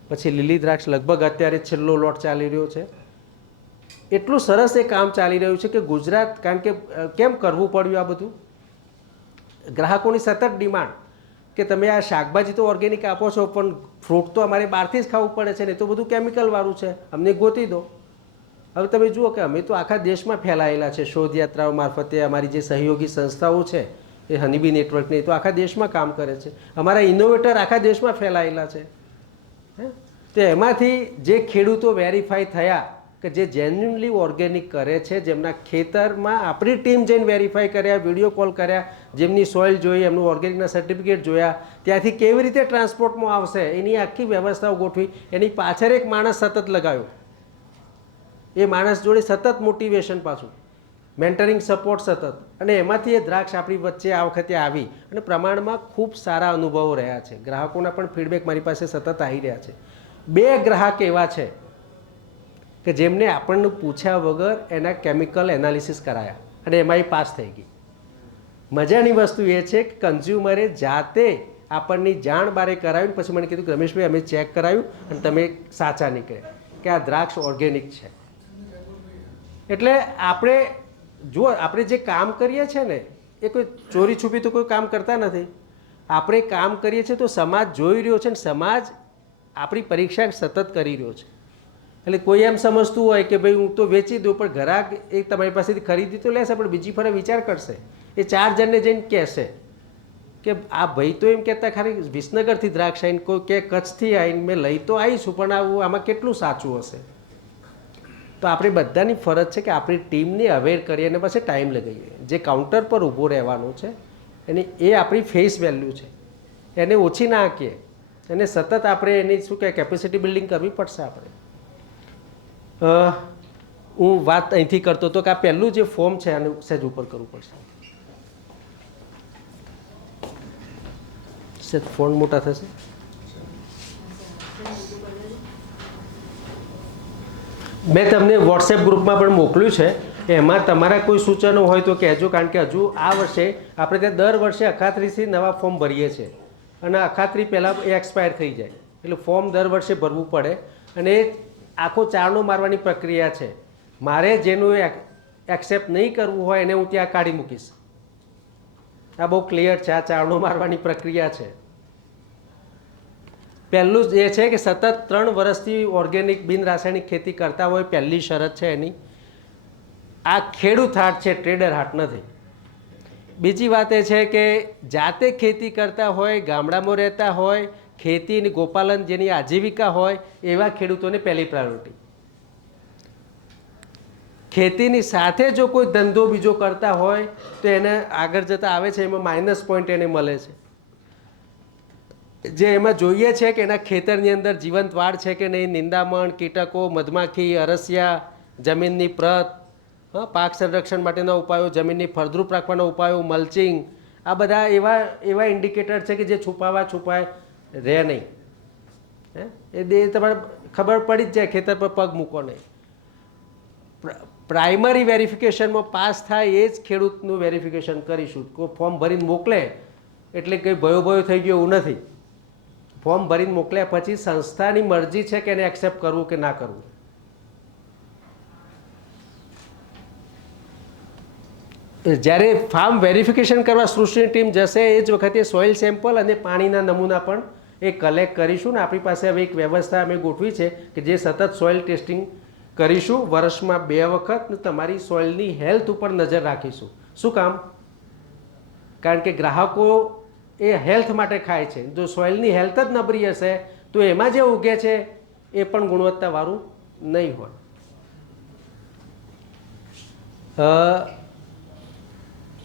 પછી લીલી દ્રાક્ષ, લગભગ અત્યારે છેલ્લો લોટ ચાલી રહ્યો છે. એટલું સરસ એ કામ ચાલી રહ્યું છે કે ગુજરાત, કારણ કે કેમ કરવું પડ્યું આ બધું, ગ્રાહકોની સતત ડિમાન્ડ કે તમે આ શાકભાજી તો ઓર્ગેનિક આપો છો પણ ફ્રૂટ તો અમારે બહારથી જ ખાવું પડે છે ને, તો બધું કેમિકલવાળું છે, અમને ગોતી દો. હવે તમે જુઓ કે અમે તો આખા દેશમાં ફેલાયેલા છે, શોધયાત્રાઓ મારફતે અમારી જે સહયોગી સંસ્થાઓ છે એ હનીબી નેટવર્કની, તો આખા દેશમાં કામ કરે છે. અમારા ઇનોવેટર આખા દેશમાં ફેલાયેલા છે. તો એમાંથી જે ખેડૂતો વેરીફાઈ થયા કે જે જેન્યુઅનલી ઓર્ગેનિક કરે છે, જેમના ખેતરમાં આપણી ટીમ જઈને વેરીફાઈ કર્યા, વિડીયો કોલ કર્યા, જેમની સોઇલ જોઈ, એમનું ઓર્ગેનિકના સર્ટિફિકેટ જોયા, ત્યાંથી કેવી રીતે ટ્રાન્સપોર્ટમાં આવશે એની આખી વ્યવસ્થાઓ ગોઠવી. એની પાછળ એક માણસ સતત લગાવ્યો, એ માણસ જોડે સતત મોટિવેશન, પાછું મેન્ટરિંગ સપોર્ટ સતત, અને એમાંથી એ દ્રાક્ષ આપણી વચ્ચે આ વખતે આવી અને પ્રમાણમાં ખૂબ સારા અનુભવો રહ્યા છે. ગ્રાહકોના પણ ફીડબેક મારી પાસે સતત આવી રહ્યા છે. 2 ગ્રાહક એવા છે કે જેમને આપણને પૂછ્યા વગર એના કેમિકલ એનાલિસિસ કરાયા અને એમાં એ પાસ થઈ ગઈ. મજાની વસ્તુ એ છે કે કન્ઝ્યુમરે જાતે આપણની જાણ બારે કરાવીને પછી મને કીધું કે રમેશભાઈ અમે ચેક કરાવ્યું અને તમે સાચા નીકળે કે આ દ્રાક્ષ ઓર્ગેનિક છે. એટલે આપણે જો આપણે જે કામ કરીએ છીએ ને એ કોઈ ચોરી છુપી તો કોઈ કામ કરતા નથી. આપણે કામ કરીએ છીએ તો સમાજ જોઈ રહ્યો છે ને સમાજ આપણી પરીક્ષા સતત કરી રહ્યો છે. એટલે કોઈ એમ સમજતું હોય કે ભાઈ હું તો વેચી દઉં, પણ ગ્રાહક એ તમારી પાસેથી ખરીદી તો લેશે પણ બીજી ફરે વિચાર કરશે. એ 4 જણને જઈને કહેશે કે આ ભાઈ તો એમ કહેતા ખાલી વિસનગરથી દ્રાક્ષ આવીને, કોઈ કે કચ્છથી આવીને મેં લઈ તો આવીશું, પણ આમાં કેટલું સાચું હશે. તો આપણે બધાની ફરજ છે કે આપણી ટીમને અવેર કરીએ અને પછી ટાઈમ લગાવીએ. જે કાઉન્ટર પર ઊભો રહેવાનું છે એની એ આપણી ફેસ વેલ્યુ છે, એને ઓછી ના આંકીએ, એને સતત આપણે એની શું કહે કેપેસિટી બિલ્ડિંગ કરવી પડશે. આપણે હું વાત અહીંથી કરતો હતો કે આ પહેલું જે ફોર્મ છે આને સહેજ ઉપર કરવું પડશે, સહેજ ફોન મોટા થશે. મેં તમને વોટ્સએપ ગ્રુપમાં પણ મોકલ્યું છે, એમાં તમારા કોઈ સૂચનો હોય તો કહેજો, કારણ કે હજુ આ વર્ષે આપણે ત્યાં દર વર્ષે અખાત્રીથી નવા ફોર્મ ભરીએ છીએ અને અખાત્રી પહેલાં એ એક્સપાયર થઈ જાય, એટલે ફોર્મ દર વર્ષે ભરવું પડે. અને એ આખો ચારણો મારવાની પ્રક્રિયા છે. મારે જેનું એક્સેપ્ટ નહીં કરવું હોય એને હું ત્યાં કાઢી મૂકીશ. આ બહુ ક્લિયર છે, આ ચારણો મારવાની પ્રક્રિયા છે. પહેલું જ એ છે કે સતત 3 વર્ષથી ઓર્ગેનિક બિન રાસાયણિક ખેતી કરતા હોય, પહેલી શરત છે એની. આ ખેડૂત હાટ છે, ટ્રેડર હાટ નથી. બીજી વાત એ છે કે જાતે ખેતી કરતા હોય, ગામડામાં રહેતા હોય, ખેતી અને ગોપાલન જેની આજીવિકા હોય એવા ખેડૂતોને પહેલી પ્રાયોરિટી. ખેતીની સાથે જો કોઈ ધંધો બીજો કરતા હોય તો એને આગળ જતાં આવે છે, એમાં માઇનસ પોઈન્ટ એને મળે છે. જે એમાં જોઈએ છે કે એના ખેતરની અંદર જીવંત વાડ છે કે નહીં, નિંદામણ, કીટકો, મધમાખી, અરસિયા, જમીનની પ્રત, પાક સંરક્ષણ માટેના ઉપાયો, જમીનની ફળદ્રુપ રાખવાના ઉપાયો, મલ્ચિંગ, આ બધા એવા ઇન્ડિકેટર છે કે જે છુપાય રહે નહીં. એ તમારે ખબર પડી જ જાય, ખેતર પર પગ મૂકો નહીં. પ્રાઇમરી વેરિફિકેશનમાં પાસ થાય એ જ ખેડૂતનું વેરિફિકેશન કરીશું. કોઈ ફોર્મ ભરીને મોકલે એટલે કંઈ ભયો થઈ ગયો એવું નથી. ફોર્મ ભરીને મોકલ્યા પછી સંસ્થાની મરજી છે કે એને એક્સેપ્ટ કરવું કે ના કરવું. જ્યારે ફાર્મ વેરિફિકેશન કરવા સૃષ્ટિની ટીમ જશે એ જ વખતે સોઇલ સેમ્પલ અને પાણીના નમૂના પણ એ કલેક્ટ કરીશું. ને આપણી પાસે હવે એક વ્યવસ્થા અમે ગોઠવી છે કે જે સતત સોઇલ ટેસ્ટિંગ કરીશું, વર્ષમાં 2 વખત. ને તમારી સોઇલની હેલ્થ ઉપર નજર રાખીશું. શું કામ? કારણ કે ગ્રાહકો એ હેલ્થ માટે ખાય છે. જો સોઇલની હેલ્થ જ નબળી હશે તો એમાં જે ઉગે છે એ પણ ગુણવત્તાવાળું નહીં હોય.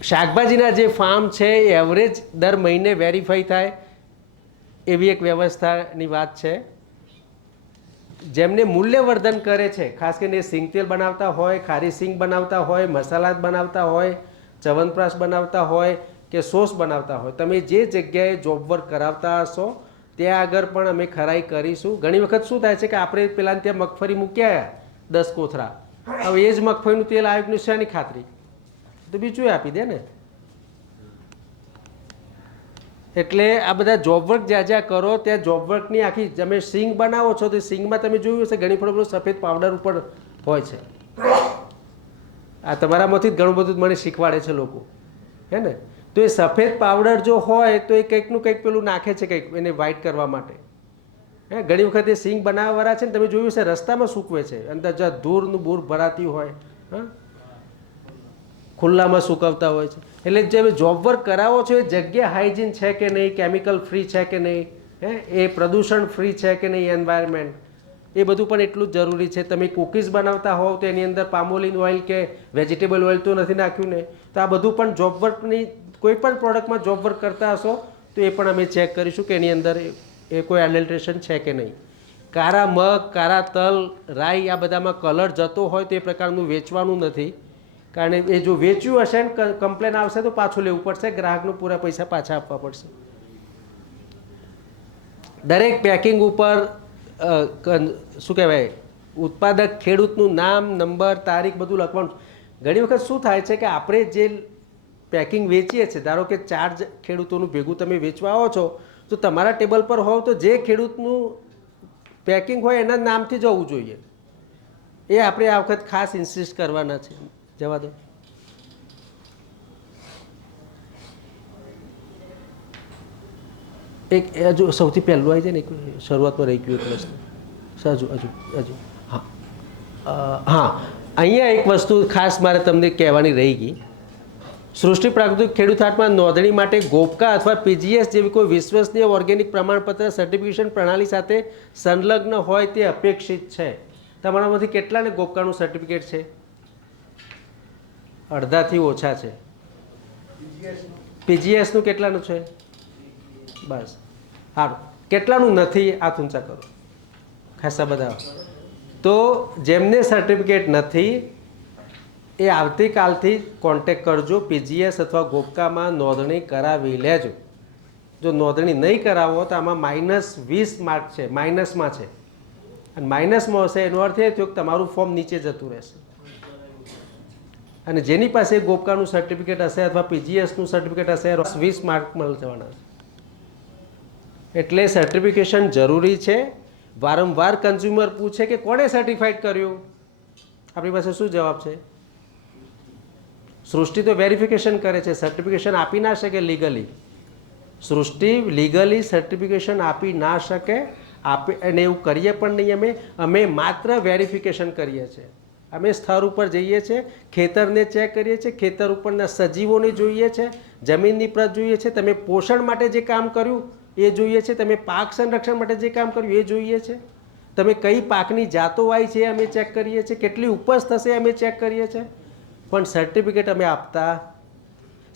શાકભાજીના જે ફાર્મ છે એ એવરેજ દર મહિને વેરીફાઈ થાય એવી એક વ્યવસ્થાની વાત છે. જેમને મૂલ્યવર્ધન કરે છે, ખાસ કરીને સિંગ તેલ બનાવતા હોય, ખારી સિંગ બનાવતા હોય, મસાલા બનાવતા હોય, ચવનપ્રાશ બનાવતા હોય કે સોસ બનાવતા હોય, તમે જે જગ્યાએ જોબ વર્ક કરાવતા હશો ત્યાં આગળ પણ અમે ખરાઈ કરીશું. ઘણી વખત શું થાય છે કે આપણે પેલા ત્યાં મગફળી મૂક્યા 10 કોથળા, હવે એ જ મગફળીનું તેલ આવ્યું શેની ખાતરી, તો બીજું આપી દે ને. એટલે આ બધા જોબ વર્ક જ્યાં જ્યાં કરો ત્યાં જોબ વર્કની આખી તમે સિંગ બનાવો છો તો સિંગમાં તમે જોયું હશે ઘણી બધું સફેદ પાવડર ઉપર હોય છે. આ તમારામાંથી ઘણું બધું મને શીખવાડે છે લોકો, હે ને. તો એ સફેદ પાવડર જો હોય તો એ કંઈકનું કંઈક પેલું નાખે છે કંઈક એને વ્હાઇટ કરવા માટે. હે, ઘણી વખત એ સિંગ બનાવવાવાળા છે ને તમે જોયું છે રસ્તામાં સૂકવે છે, અંદર જ્યાં ધૂળનું બૂર ભરાતી હોય, હા, ખુલ્લામાં સૂકવતા હોય છે. એટલે જે જોબ વર્ક કરાવો છો એ જગ્યા હાઇજીન છે કે નહીં, કેમિકલ ફ્રી છે કે નહીં, હે, એ પ્રદૂષણ ફ્રી છે કે નહીં, એન્વાયરમેન્ટ, એ બધું પણ એટલું જ જરૂરી છે. તમે કૂકીઝ બનાવતા હોવ તો એની અંદર પામોલિન ઓઇલ કે વેજીટેબલ ઓઇલ તો નથી નાખ્યું ને, તો આ બધું પણ જોબ વર્કની કોઈ પણ પ્રોડક્ટમાં જોબ વર્ક કરતા હશો તો એ પણ અમે ચેક કરીશું કે એની અંદર એ કોઈ એડલ્ટ્રેશન છે કે નહીં. કાળા મગ, કાળા તલ, રાઈ આ બધામાં કલર જતો હોય તો એ પ્રકારનું વેચવાનું નથી, કારણ એ જો વેચ્યું હશે ને કમ્પ્લેન આવશે તો પાછું લેવું પડશે, ગ્રાહકનું પૂરા પૈસા પાછા આપવા પડશે. દરેક પેકિંગ ઉપર શું કહેવાય ઉત્પાદક ખેડૂતનું નામ, નંબર, તારીખ બધું લખવાનું. ઘણી વખત શું થાય છે કે આપણે જે પેકિંગ વેચીએ છીએ, ધારો કે 4 ખેડૂતોનું ભેગું તમે વેચવા આવો છો તો તમારા ટેબલ પર હોવ તો જે ખેડૂતનું પેકિંગ હોય એના નામથી જવું જોઈએ. એ આપણે આ વખત ખાસ ઇન્સિસ્ટ કરવાના છે. જવા દો. એક હજુ સૌથી પહેલું આવી જાય ને, એક શરૂઆતમાં રહી ગયું એક વસ્તુ હજુ હા, અહીંયા એક વસ્તુ ખાસ મારે તમને કહેવાની રહી ગઈ. સૃષ્ટિ પ્રાકૃતિક ખેડૂત હાટમાં નોંધણી માટે ગોપકા અથવા પીજીએસ જેવી કોઈ વિશ્વસનીય ઓર્ગેનિક પ્રમાણપત્ર સર્ટિફિકેશન પ્રણાલી સાથે સંલગ્ન હોય તે અપેક્ષિત છે. તમારામાંથી કેટલાને ગોપકાનું સર્ટિફિકેટ છે? અડધાથી ઓછા છે. પીજીએસનું કેટલાનું છે? બસ, સારું. કેટલાનું નથી? હાથ ઊંચા કરો. ખાસા બધા. તો જેમને સર્ટિફિકેટ નથી એ આવતીકાલથી કોન્ટેક કરજો. પીજીએસ અથવા ગોપકામાં નોંધણી કરાવી લેજો. જો નોંધણી નહીં કરાવો તો આમાં -20 માર્ક છે, માઇનસમાં છે, અને માઇનસમાં હશે એનો અર્થ એ થયો કે તમારું ફોર્મ નીચે જતું રહેશે. અને જેની પાસે ગોપકાનું સર્ટિફિકેટ હશે અથવા પીજીએસનું સર્ટિફિકેટ હશે 20 માર્ક મળી જવાના છે. એટલે સર્ટિફિકેશન જરૂરી છે. વારંવાર કન્ઝ્યુમર પૂછે કે કોણે સર્ટિફાઈડ કર્યું, આપણી પાસે શું જવાબ છે? સૃષ્ટિ તો વેરિફિકેશન કરે છે, સર્ટિફિકેશન આપી ના શકે લીગલી. સૃષ્ટિ લીગલી સર્ટિફિકેશન આપી ના શકે, અને એવું કરીએ પણ નહીં. અમે માત્ર વેરિફિકેશન કરીએ છીએ. અમે સ્થળ ઉપર જઈએ છીએ, ખેતરને ચેક કરીએ છીએ, ખેતર ઉપરના સજીવોને જોઈએ છે, જમીનની પ્રત જોઈએ છે, તમે પોષણ માટે જે કામ કર્યું એ જોઈએ છે, તમે પાક સંરક્ષણ માટે જે કામ કર્યું એ જોઈએ છે, તમે કઈ પાકની જાતો આવી છે અમે ચેક કરીએ છીએ, કેટલી ઉપજ થશે અમે ચેક કરીએ છીએ. પણ સર્ટિફિકેટ અમે આપતા.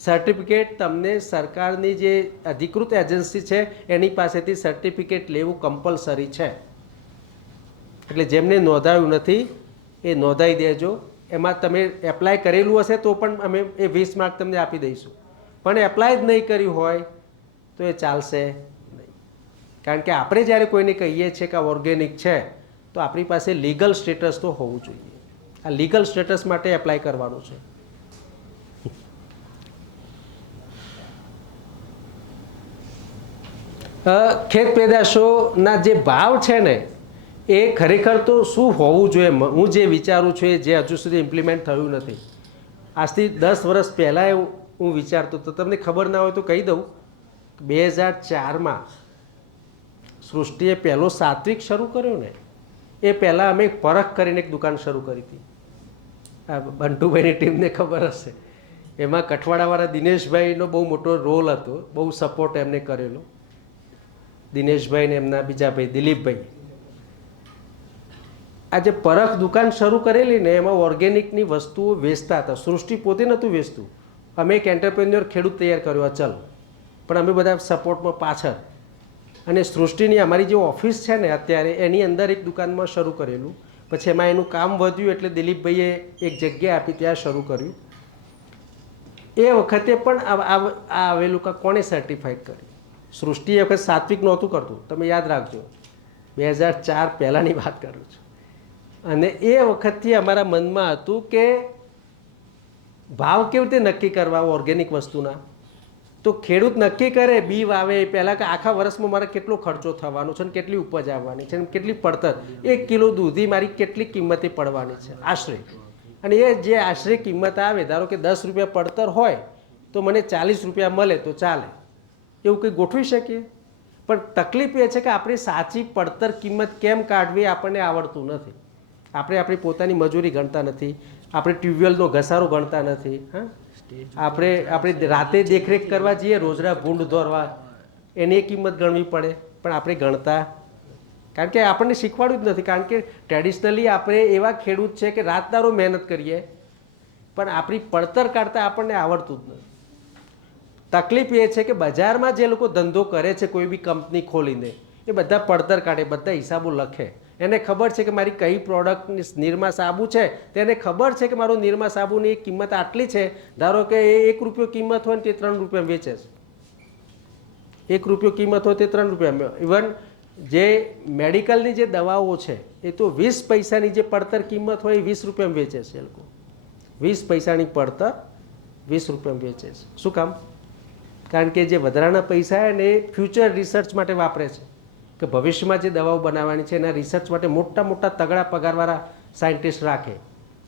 સર્ટિફિકેટ તમને સરકારની જે અધિકૃત એજન્સી છે એની પાસેથી સર્ટિફિકેટ લેવું કમ્પલસરી છે. એટલે જેમને નોંધાયું નથી એ નોંધાઈ દેજો. એમાં તમે એપ્લાય કરેલું હશે તો પણ અમે એ 20 માર્ક તમને આપી દઈશું. પણ એપ્લાય જ નહીં કર્યું હોય તો એ ચાલશે નહીં. કારણ કે આપણે જ્યારે કોઈને કહીએ છીએ કે આ ઓર્ગેનિક છે તો આપણી પાસે લીગલ સ્ટેટસ તો હોવું જોઈએ. આ લીગલ સ્ટેટસ માટે એપ્લાય કરવાનું છે. ખેત પેદાશોના જે ભાવ છે ને એ ખરેખર તો શું હોવું જોઈએ, હું જે વિચારું છું એ જે હજુ સુધી ઇમ્પ્લિમેન્ટ થયું નથી. આજથી 10 વર્ષ પહેલાં હું વિચારતો તો તમને ખબર ના હોય તો કહી દઉં. 2004માં સૃષ્ટિએ પહેલો સાત્વિક શરૂ કર્યો ને એ પહેલાં અમે પરખ કરીને એક દુકાન શરૂ કરી હતી. બંટુભાઈની ટીમને ખબર હશે. એમાં કઠવાડાવાળા દિનેશભાઈનો બહુ મોટો રોલ હતો, બહુ સપોર્ટ એમને કરેલો. દિનેશભાઈ ને એમના બીજા ભાઈ દિલીપભાઈ. આ જે પરખ દુકાન શરૂ કરેલી ને એમાં ઓર્ગેનિકની વસ્તુઓ વેચતા હતા. સૃષ્ટિ પોતે નહોતું વેચતું, અમે એક એન્ટરપ્રેન્યોર ખેડૂત તૈયાર કર્યો અચલ, પણ અમે બધા સપોર્ટમાં પાછળ. અને સૃષ્ટિની અમારી જે ઓફિસ છે ને અત્યારે એની અંદર એક દુકાનમાં શરૂ કરેલું. પછી એમાં એનું કામ વધ્યું એટલે દિલીપભાઈએ એક જગ્યા આપી, ત્યાં શરૂ કર્યું. એ વખતે પણ આ આવેલું કોણે સર્ટિફાઈડ કર્યું? સૃષ્ટિ એ વખત સાત્વિક નહોતું કરતું, તમે યાદ રાખજો. 2004 પહેલાંની વાત કરું છું. અને એ વખતથી અમારા મનમાં હતું કે ભાવ કેવી રીતે નક્કી કરવા ઓર્ગેનિક વસ્તુના. તો ખેડૂત નક્કી કરે, બી વાવે પહેલાં કે આખા વર્ષમાં મારે કેટલો ખર્ચો થવાનો છે, અને કેટલી ઉપજ આવવાની છે, અને કેટલી પડતર, 1 કિલો દૂધી મારી કેટલી કિંમતે પડવાની છે આશરે. અને એ જે આશરે કિંમત આવે, ધારો કે 10 રૂપિયા પડતર હોય તો મને 40 રૂપિયા મળે તો ચાલે, એવું કંઈ ગોઠવી શકીએ. પણ તકલીફ એ છે કે આપણે સાચી પડતર કિંમત કેમ કાઢવી આપણને આવડતું નથી. આપણે આપણી પોતાની મજૂરી ગણતા નથી, આપણે ટ્યુબવેલનો ઘસારો ગણતા નથી. હા, આપણે રાતે દેખરેખ કરવા જઈએ, રોજના ભૂંડ દોરવા, એની કિંમત ગણવી પડે, પણ આપણે ગણતા, કારણ કે આપણને શીખવાડ્યું જ નથી. કારણ કે ટ્રેડિશનલી આપણે એવા ખેડૂત છે કે રાત દારો મહેનત કરીએ, પણ આપણી પડતર કાઢતા આપણને આવડતું જ નથી. તકલીફ એ છે કે બજારમાં જે લોકો ધંધો કરે છે, કોઈ બી કંપની ખોલીને, એ બધા પડતર કાઢે, બધા હિસાબો લખે. એને ખબર છે કે મારી કઈ પ્રોડક્ટની નિરમા સાબુ છે, તેને ખબર છે કે મારું નિરમા સાબુની કિંમત આટલી છે. ધારો કે એ 1 રૂપિયો કિંમત હોય ને તે 3 રૂપિયા વેચે છે. 1 રૂપિયો કિંમત હોય તે 3 રૂપિયા. ઇવન જે મેડિકલની જે દવાઓ છે એ તો 20 પૈસાની જે પડતર કિંમત હોય એ 20 રૂપિયામાં વેચે છે. એ લોકો 20 પૈસાની પડતર 20 રૂપિયામાં વેચે છે. શું કામ? કારણ કે જે વધારાના પૈસા એને ફ્યુચર રિસર્ચ માટે વાપરે છે, કે ભવિષ્યમાં જે દવાઓ બનાવવાની છે એના રિસર્ચ માટે મોટા મોટા તગડા પગારવાળા સાયન્ટિસ્ટ રાખે,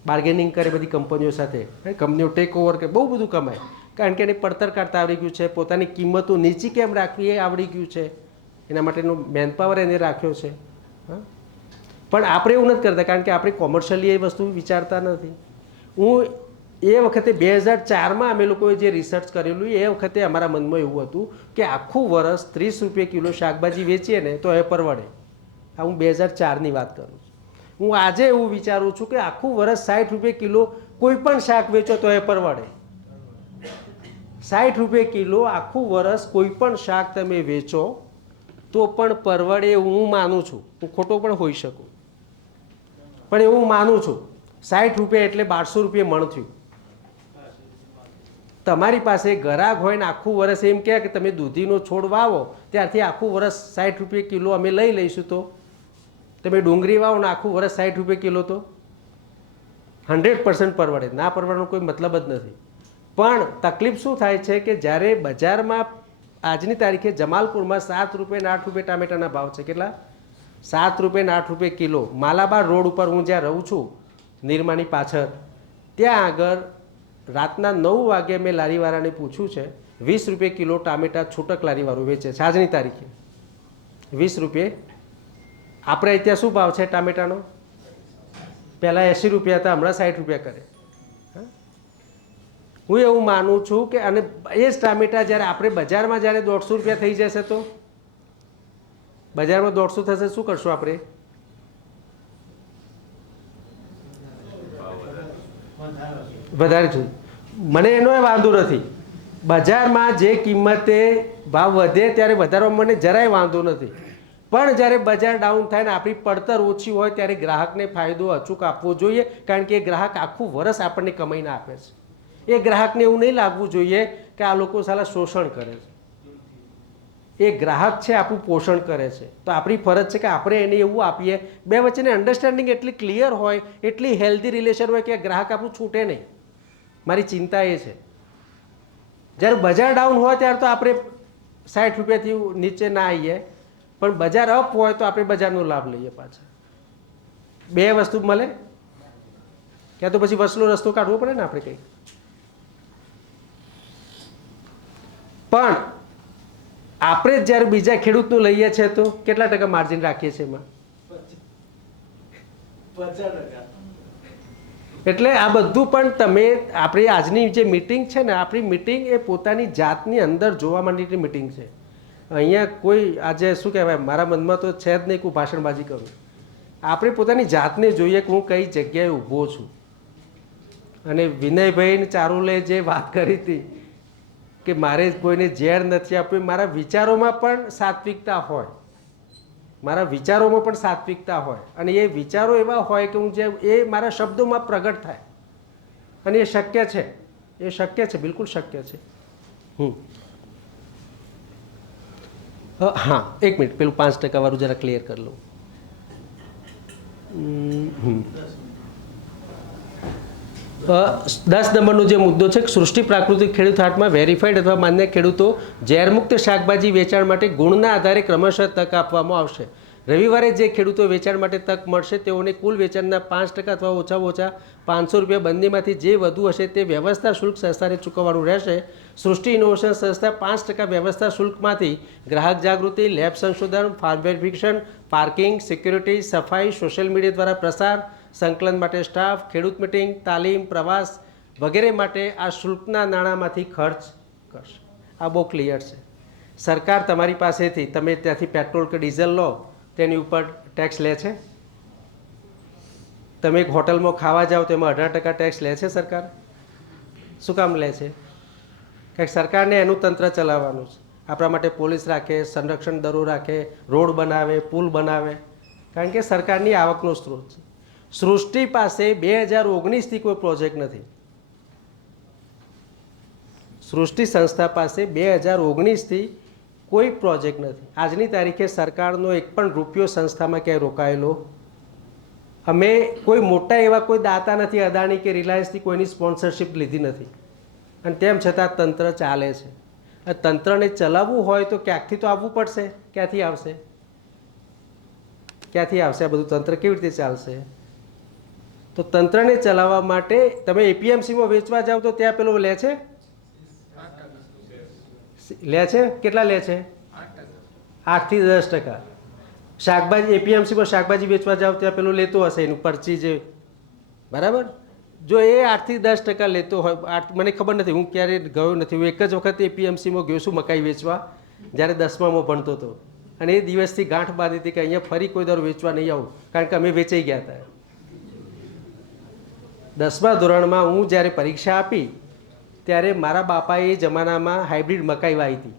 બાર્ગેનિંગ કરે બધી કંપનીઓ સાથે. કંપનીઓ ટેક ઓવર કરે, બહુ બધું કમાય, કારણ કે એને પડતર કાઢતા આવડી ગયું છે, પોતાની કિંમતો નીચી કેમ રાખવી એ આવડી ગયું છે, એના માટેનો મેનપાવર એને રાખ્યો છે. પણ આપણે એવું નથી કરતા, કારણ કે આપણે કોમર્શિયલી એ વસ્તુ વિચારતા નથી. હું એ વખતે 2004માં અમે લોકોએ જે રિસર્ચ કરેલું, એ વખતે અમારા મનમાં એવું હતું કે આખું વર્ષ 30 રૂપિયા કિલો શાકભાજી વેચીએ ને તો એ પરવડે. આ હું 2004ની વાત કરું છું. હું આજે એવું વિચારું છું કે આખું વર્ષ 60 રૂપિયા કિલો કોઈ પણ શાક વેચો તો એ પરવડે. 60 રૂપિયા કિલો આખું વર્ષ કોઈ પણ શાક તમે વેચો તો પણ પરવડે, એવું હું માનું છું. હું ખોટો પણ હોઈ શકું, પણ એવું માનું છું. 60 રૂપિયા એટલે 1200 રૂપિયા મણ થયું. તમારી પાસે ગ્રાહક હોય ને આખું વર્ષ એમ કહે કે તમે દૂધીનો છોડ વાવો, ત્યારથી આખું વર્ષ 60 રૂપિયા કિલો અમે લઈ લઈશું, તો તમે ડુંગળી વાવો ને આખું વર્ષ 60 રૂપિયા કિલો, તો 100% પરવડે. ના પરવડવાનો કોઈ મતલબ જ નથી. પણ તકલીફ શું થાય છે કે જ્યારે બજારમાં આજની તારીખે જમાલપુરમાં 7 રૂપિયા ને 8 રૂપિયા ટામેટાના ભાવ છે. કેટલા? 7 રૂપિયા ને 8 રૂપિયા કિલો. માલાબાર રોડ ઉપર હું જ્યાં રહું છું, નિરમાની પાછળ, ત્યાં આગળ રાતના 9 વાગે મેં લારીવાળાને પૂછ્યું છે, 20 રૂપિયા કિલો ટામેટા છૂટક લારીવાળું વેચે છે આજની તારીખે. 20 રૂપિયા. આપણે ત્યાં શું ભાવ છે ટામેટાનો? પહેલાં 80 રૂપિયા હતા, હમણાં 60 રૂપિયા કરે. હું એવું માનું છું કે અને એ જ ટામેટા જ્યારે આપણે બજારમાં જ્યારે 150 રૂપિયા થઈ જશે, તો બજારમાં 150 થશે, શું કરશું આપણે? વધારે છું. મને એનો વાંધો નથી. બજારમાં જે કિંમતે ભાવ વધે ત્યારે વધારવામાં મને જરાય વાંધો નથી. પણ જ્યારે બજાર ડાઉન થાય ને આપણી પડતર ઓછી હોય ત્યારે ગ્રાહકને ફાયદો અચૂક આપવો જોઈએ, કારણ કે એ ગ્રાહક આખું વર્ષ આપણને કમાઈને આપે છે. એ ગ્રાહકને એવું નહીં લાગવું જોઈએ કે આ લોકો સાલા શોષણ કરે છે. એ ગ્રાહક છે, આપણું પોષણ કરે છે. તો આપણી ફરજ છે કે આપણે એને એવું આપીએ, બે વચ્ચેની અન્ડરસ્ટેન્ડિંગ એટલી ક્લિયર હોય, એટલી હેલ્ધી રિલેશન હોય કે ગ્રાહક આપણું છૂટે નહીં. મારી ચિંતા એ છે. જ્યારે બજાર ડાઉન હોય ત્યારે તો આપણે 60 રૂપિયાથી નીચે ના આવીએ, પણ બજાર અપ હોય તો આપણે બજારનો લાભ લઈએ પાછા. બે વસ્તુ મળે, ક્યાં તો પછી વસલો રસ્તો કાઢવો પડે ને આપણે કંઈ. પણ આપણે જ્યારે બીજા ખેડૂતનું લઈએ છીએ તો કેટલા ટકા માર્જિન રાખીએ છીએ એમાં? એટલે આ બધું પણ તમે આપણી આજની જે મિટિંગ છે ને, આપણી મિટિંગ એ પોતાની જાતની અંદર જોવા માટેની મિટિંગ છે. અહીંયા કોઈ આજે શું કહેવાય, મારા મનમાં તો છે જ નહીં કે હું ભાષણબાજી કરું. આપણે પોતાની જાતને જોઈએ કે હું કઈ જગ્યાએ ઊભો છું. અને વિનયભાઈ ચારુલે જે વાત કરી હતી કે મારે કોઈને ઝેર નથી આપ્યું, મારા વિચારોમાં પણ સાત્વિકતા હોય, મારા વિચારોમાં પણ સાત્વિકતા હોય, અને એ વિચારો એવા હોય કે હું જે એ મારા શબ્દોમાં પ્રગટ થાય, અને એ શક્ય છે, એ શક્ય છે, બિલકુલ શક્ય છે. હા, એક મિનિટ, પેલું 5% વાળું જરા ક્લિયર કરી લઉં. 10 નંબરનો જે મુદ્દો છે, સૃષ્ટિ પ્રાકૃતિક ખેડૂત હાટમાં વેરીફાઈડ અથવા માન્ય ખેડૂતો ઝેરમુક્ત શાકભાજી વેચાણ માટે ગુણના આધારે ક્રમશઃ તક આપવામાં આવશે. રવિવારે જે ખેડૂતો વેચાણ માટે તક મળશે તેઓને કુલ વેચાણના 5% અથવા ઓછામાં ઓછા ₹500 બંનેમાંથી જે વધુ હશે તે વ્યવસ્થા શુલ્ક સંસ્થાને ચૂકવવાનું રહેશે. સૃષ્ટિ ઇનોવેશન સંસ્થા 5% વ્યવસ્થા શુલ્કમાંથી ગ્રાહક જાગૃતિ, લેબ સંશોધન, ફાર્મ વેરિફિકેશન, પાર્કિંગ, સિક્યુરિટી, સફાઈ, સોશિયલ મીડિયા દ્વારા પ્રસાર, સંકલન માટે સ્ટાફ, ખેડૂત મિટિંગ, તાલીમ, પ્રવાસ વગેરે માટે આ શુલ્કના નાણાંમાંથી ખર્ચ કરશે. આ બહુ ક્લિયર છે. સરકાર તમારી પાસેથી, તમે ત્યાંથી પેટ્રોલ કે ડીઝલ લો તેની ઉપર ટેક્સ લે છે. તમે એક હોટલમાં ખાવા જાઓ તો એમાં 18% ટેક્સ લે છે સરકાર. શું કામ લે છે? કારણ કે સરકારને એનું તંત્ર ચલાવવાનું છે. આપણા માટે પોલીસ રાખે, સંરક્ષણ દળો રાખે, રોડ બનાવે, પુલ બનાવે, કારણ કે સરકારની આવકનો સ્ત્રોત છે. સૃષ્ટિ પાસે 2019થી કોઈ પ્રોજેક્ટ નથી. સૃષ્ટિ સંસ્થા પાસે 2019થી કોઈ પ્રોજેક્ટ નથી. આજની તારીખે સરકારનો એક પણ રૂપિયો સંસ્થામાં ક્યાંય રોકાયેલો. અમે કોઈ મોટા એવા કોઈ દાતા નથી, અદાણી કે રિલાયન્સથી કોઈની સ્પોન્સરશિપ લીધી નથી, અને તેમ છતાં તંત્ર ચાલે છે. આ તંત્રને ચલાવવું હોય તો ક્યાંકથી તો આવવું પડશે. ક્યાંથી આવશે? ક્યાંથી આવશે? આ બધું તંત્ર કેવી રીતે ચાલશે? તો તંત્રને ચલાવવા માટે તમે એપીએમસીમાં વેચવા જાઓ તો ત્યાં પેલો લે છે, કેટલા લે છે? 8 થી 10%. શાકભાજી એપીએમસીમાં શાકભાજી વેચવા જાઓ ત્યાં પેલું લેતો હશે એનું પરચી જે, બરાબર? જો એ 8 થી 10% લેતો હોય, મને ખબર નથી, હું ક્યારે ગયો નથી. હું એક જ વખત એપીએમસીમાં ગયો છું મકાઈ વેચવા, જ્યારે 10મામાં ભણતો હતો, અને એ દિવસથી ગાંઠ બાંધી હતી કે અહીંયા ફરી કોઈ દર વેચવા નહીં આવું, કારણ કે અમે વેચાઈ ગયા હતા. 10મા ધોરણમાં હું જ્યારે પરીક્ષા આપી ત્યારે મારા બાપાએ એ જમાનામાં હાઇબ્રિડ મકાઈ વાવી હતી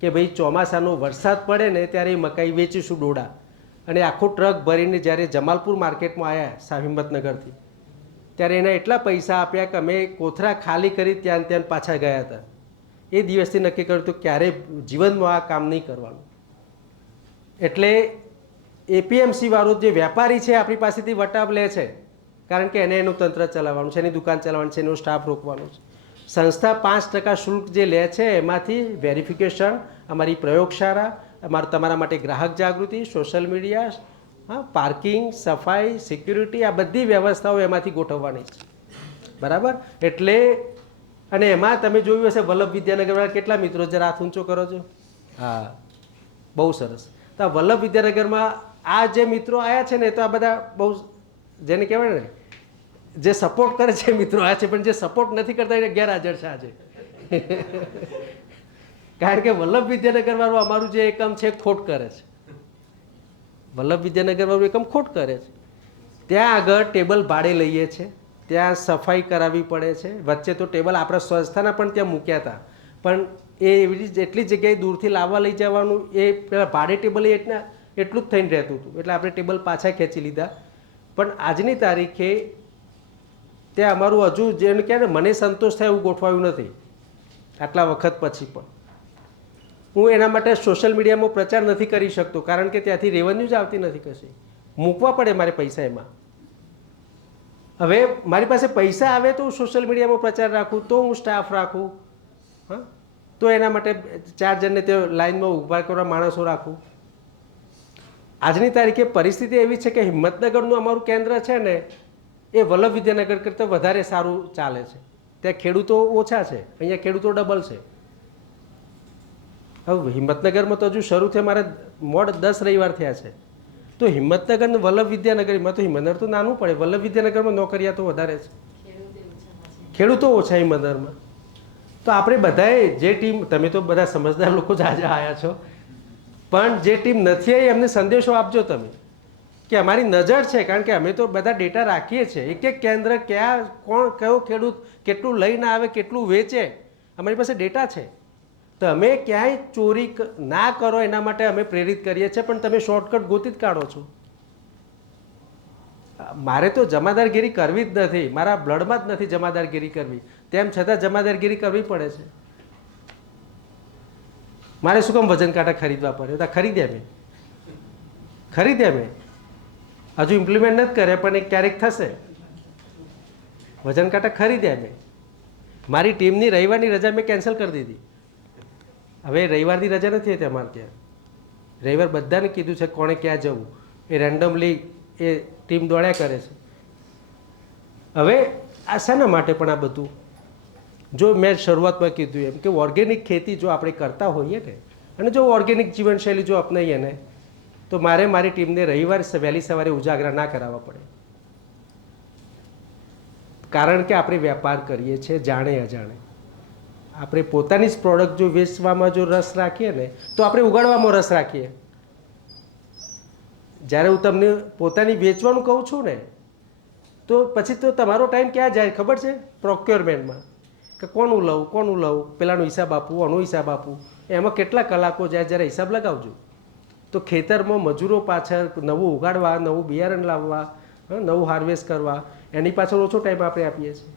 કે ભાઈ ચોમાસાનો વરસાદ પડે ને ત્યારે એ મકાઈ વેચીશું ડોડા, અને આખું ટ્રક ભરીને જ્યારે જમાલપુર માર્કેટમાં આવ્યા હિંમતનગરથી, ત્યારે એના એટલા પૈસા આપ્યા કે અમે કોથરા ખાલી કરી ત્યાં ત્યાં પાછા ગયા હતા. એ દિવસથી નક્કી કર્યું હતું ક્યારેય જીવનમાં આ કામ નહીં કરવાનું. એટલે એપીએમસી વાળો જે વેપારી છે આપણી પાસેથી વટાવ લે છે, કારણ કે એને એનું તંત્ર ચલાવવાનું છે, એની દુકાન ચલાવવાની છે, એનો સ્ટાફ રોકવાનો છે. સંસ્થા 5% શુલ્ક જે લે છે એમાંથી વેરિફિકેશન, અમારી પ્રયોગશાળા, તમારા માટે ગ્રાહક જાગૃતિ, સોશિયલ મીડિયા, હા, પાર્કિંગ, સફાઈ, સિક્યુરિટી, આ બધી વ્યવસ્થાઓ એમાંથી ગોઠવવાની છે, બરાબર? એટલે અને એમાં તમે જોયું હશે વલ્લભ વિદ્યાનગરવાળા કેટલા મિત્રો, જરા હાથ ઊંચો કરો છો. હા, બહુ સરસ. તો વલ્લભ વિદ્યાનગરમાં આ જે મિત્રો આવ્યા છે ને, તો આ બધા બહુ જેને કહેવાય ને જે સપોર્ટ કરે છે મિત્રો આ છે, પણ જે સપોર્ટ નથી કરતા એને ગેરહાજર છે આજે. કારણ કે વલ્લભ વિદ્યાનગર વાળું અમારું જે એકમ છે ખોટ કરે છે. વલ્લભ વિદ્યાનગર વાળું એકમ ખોટ કરે છે. ત્યાં આગળ ટેબલ ભાડે લઈએ છે, ત્યાં સફાઈ કરાવવી પડે છે. વચ્ચે તો ટેબલ આપણા સંસ્થાના પણ ત્યાં મૂક્યા હતા, પણ એ એવી એટલી જગ્યાએ દૂરથી લાવવા લઈ જવાનું, એ પેલા ભાડે ટેબલ એટલું જ થઈને રહેતું હતું, એટલે આપણે ટેબલ પાછા ખેંચી લીધા. પણ આજની તારીખે ત્યાં અમારું હજુ જેને કહે ને મને સંતોષ થાય એવું ગોઠવાયું નથી આટલા વખત પછી પણ. હું એના માટે સોશિયલ મીડિયામાં પ્રચાર નથી કરી શકતો, કારણ કે ત્યાંથી રેવન્યુ જ આવતી નથી. કશી મૂકવા પડે મારે પૈસા એમાં. હવે મારી પાસે પૈસા આવે તો હું સોશિયલ મીડિયામાં પ્રચાર રાખું, તો હું સ્ટાફ રાખું, હા, તો એના માટે 4 જણને તે લાઈનમાં ઊભા કરવા માણસો રાખું. આજની તારીખે પરિસ્થિતિ એવી છે કે હિંમતનગરનું અમારું કેન્દ્ર છે ને એ વલ્લભ વિદ્યાનગર કરતાં વધારે સારું ચાલે છે. ત્યાં ખેડૂતો ઓછા છે, અહીંયા ખેડૂતો ડબલ છે. હવે હિંમતનગરમાં તો હજુ શરૂ થયા મારે મોડ 10 રવિવાર થયા છે, તો હિંમતનગર અને વલ્લભ વિદ્યાનગરમાં તો હિંમતનગર તો નાનું પડે, વલ્લભ વિદ્યાનગરમાં નોકરિયા તો વધારે છે, ખેડૂતો ઓછા હિંમતનગરમાં. તો આપણે બધાએ જે ટીમ, તમે તો બધા સમજદાર લોકો જ આજે આવ્યા છો, પણ જે ટીમ નથી આવી એમને સંદેશો આપજો તમે કે અમારી નજર છે, કારણ કે અમે તો બધા ડેટા રાખીએ છીએ, એક એક કેન્દ્ર ક્યાં કોણ કયો ખેડૂત કેટલું લઈને આવે, કેટલું વેચે, અમારી પાસે ડેટા છે. તો અમે ક્યાંય ચોરી ના કરો એના માટે અમે પ્રેરિત કરીએ છીએ, પણ તમે શોર્ટકટ ગોતી જ કાઢો છો. મારે તો જમાદારગીરી કરવી જ નથી, મારા બ્લડમાં જ નથી જમાદારગીરી કરવી, તેમ છતાં જમાદારગીરી કરવી પડે છે. મારે શું કામ વજન કાંટા ખરીદવા પડે? તો ખરીદ્યા મેં હજુ ઇમ્પ્લિમેન્ટ નથી કરે, પણ એ ક્યારેક થશે. વજન કાંટા ખરીદ્યા મેં. મારી ટીમની રવિવારની રજા મેં કેન્સલ કરી દીધી. હવે રવિવારની રજા નથી હતી અમારે ત્યાં. રવિવાર બધાને કીધું છે કોણે ક્યાં જવું, એ રેન્ડમલી એ ટીમ દોડ્યા કરે છે. હવે આ શાના માટે પણ આ બધું? જો મેં શરૂઆતમાં કીધું એમ કે ઓર્ગેનિક ખેતી જો આપણે કરતા હોઈએ ને, અને જો ઓર્ગેનિક જીવનશૈલી જો અપનાવીએ ને, તો મારે મારી ટીમને રવિવાર વહેલી સવારે ઉજાગરા ના કરાવવા પડે. કારણ કે આપણે વેપાર કરીએ છીએ જાણે અજાણે. આપણે પોતાની જ પ્રોડક્ટ જો વેચવામાં જો રસ રાખીએ ને, તો આપણે ઉગાડવામાં રસ રાખીએ. જ્યારે હું તમને પોતાની વેચવાનું કહું છું ને, તો પછી તો તમારો ટાઈમ ક્યાં જાય ખબર છે? પ્રોક્યોરમેન્ટમાં, કે કોનું લઉં, પેલાનો હિસાબ આપવું, આનો હિસાબ આપવું, એમાં કેટલા કલાકો જાય, જ્યારે હિસાબ લગાવજો. તો ખેતરમાં મજૂરો પાછળ નવું ઉગાડવા, નવું બિયારણ લાવવા, નવું હાર્વેસ્ટ કરવા, એની પાછળ ઓછો ટાઈમ આપણે આપીએ છીએ.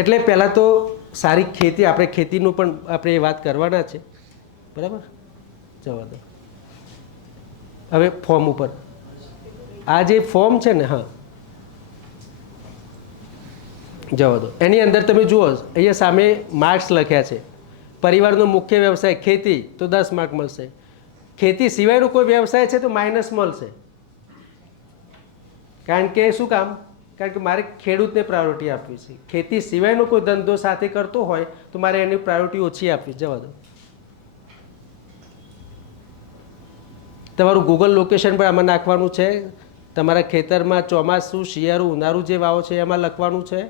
એટલે પહેલાં તો સારી ખેતી, આપણે ખેતીનું પણ આપણે વાત કરવાના છે, બરાબર? જવા દો. હવે ફોર્મ ઉપર આ જે ફોર્મ છે ને, હા જવા દો. એની અંદર તમે જુઓ, અહીંયા સામે માર્ક્સ લખ્યા છે. પરિવારનો મુખ્ય વ્યવસાય ખેતી, તો 10 માર્ક મળશે. ખેતી સિવાયનો કોઈ વ્યવસાય છે તો માઇનસ મળશે. કારણ કે શું કામ? કારણ કે મારે ખેડૂતને પ્રાયોરિટી આપવી છે. ખેતી સિવાયનો કોઈ ધંધો સાથે કરતો હોય તો મારે એની પ્રાયોરિટી ઓછી આપવી. જવા દો. તમારું ગૂગલ લોકેશન પણ આમાં નાખવાનું છે. તમારા ખેતરમાં ચોમાસું, શિયાળું, ઉનાળું જે વાવો છે એમાં લખવાનું છે.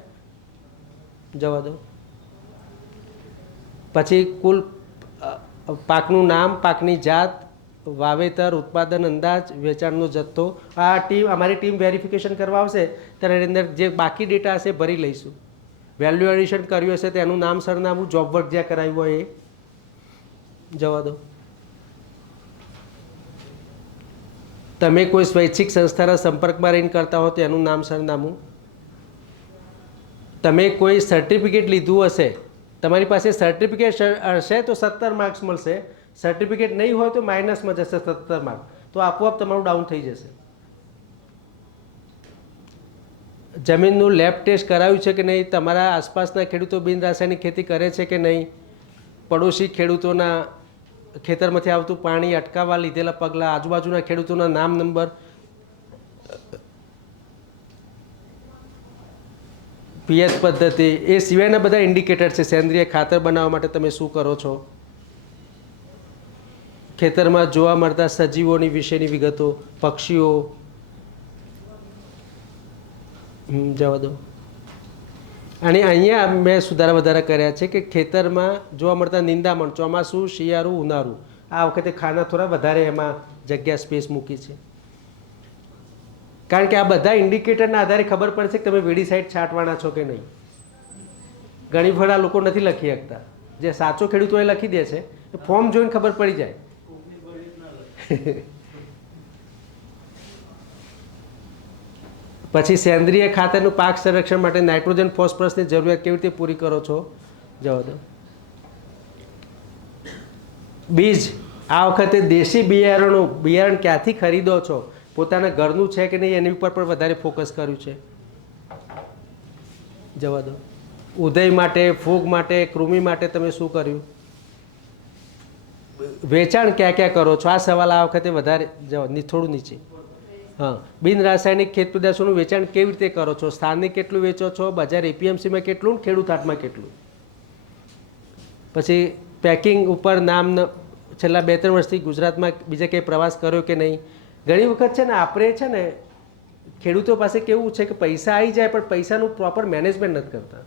જવા દો. પછી કુલ પાકનું નામ, પાકની જાત, વાવેતર, ઉત્પાદન અંદાજ, વેચાણનો જથ્થો. આ ટીમ, અમારી ટીમ વેરિફિકેશન કરવા આવશે ત્યારે એની અંદર જે બાકી ડેટા હશે ભરી લઈશું. વેલ્યુ એડિશન કર્યું હશે તેનું નામ, સરનામું, જોબ વર્ક જ્યાં કરાવ્યું હોય એ. જવા દો. તમે કોઈ સ્વૈચ્છિક સંસ્થાના સંપર્કમાં રહીને કરતા હો તો એનું નામ, સરનામું. તમે કોઈ સર્ટિફિકેટ લીધું હશે, તમારી પાસે સર્ટિફિકેટ હશે તો 17 માર્ક્સ મળશે. સર્ટિફિકેટ નહીં હોય તો માઇનસમાં જશે 17 માર્ક. તો આપોઆપ તમારું ડાઉન થઈ જશે. જમીનનું લેબ ટેસ્ટ કરાવ્યું છે કે નહીં, તમારા આસપાસના ખેડૂતો બિન રાસાયણિક ખેતી કરે છે કે નહીં, પડોશી ખેડૂતોના ખેતરમાંથી આવતું પાણી અટકાવવા લીધેલા પગલાં, આજુબાજુના ખેડૂતોના નામ, નંબર, પિયત પદ્ધતિ, એ સિવાયના બધા ઇન્ડિકેટર છે. સેન્દ્રિય ખાતર બનાવવા માટે તમે શું કરો છો, ખેતરમાં જોવા મળતા સજીવોની વિશેની વિગતો, પક્ષીઓ. જવા દો. અને અહીંયા મેં સુધારા વધારા કર્યા છે કે ખેતરમાં જોવા મળતા નિંદામણ, ચોમાસું, શિયાળું, ઉનાળું. આ વખતે ખાના થોડા વધારે એમાં જગ્યા સ્પેસ મૂકી છે. કારણ કે આ બધા ઇન્ડિકેટરના આધારે ખબર પડશે કે તમે વેડીસાઇડ છાંટવાના છો કે નહીં. ઘણી વખત આ લોકો નથી લખી શકતા. જે સાચો ખેડૂતો એ લખી દે છે, ફોર્મ જોઈને ખબર પડી જાય. પછી સેન્દ્રિય ખાતરનું પાક સંરક્ષણ માટે નાઇટ્રોજન, ફોસ્ફરસની જરૂરિયાત કેવી રીતે પૂરી કરો છો. જવા દો. બીજ, આ વખતે દેશી બિયારણ ક્યાંથી ખરીદો છો, પોતાના ઘરનું છે કે નહીં એની ઉપર પણ વધારે ફોકસ કર્યું છે. જવા દો. ઉદય માટે, ફૂગ માટે, કૃમિ માટે તમે શું કર્યું, વેચાણ ક્યાં ક્યાં કરો છો, આ સવાલ આ વખતે વધારે. જવા થોડું નીચે. હા, બિન રાસાયણિક ખેત પેદાશોનું વેચાણ કેવી રીતે કરો છો, સ્થાનિક કેટલું વેચો છો, બજાર એપીએમસીમાં કેટલું, ખેડૂત હાટમાં કેટલું. પછી પેકિંગ ઉપર નામ છેલ્લા 2-3 વર્ષથી ગુજરાતમાં બીજે કંઈ પ્રવાસ કર્યો કે નહીં? ઘણી વખત છે ને આપણે છે ને ખેડૂતો પાસે કેવું છે કે પૈસા આવી જાય પણ પૈસાનું પ્રોપર મેનેજમેન્ટ નથી કરતા.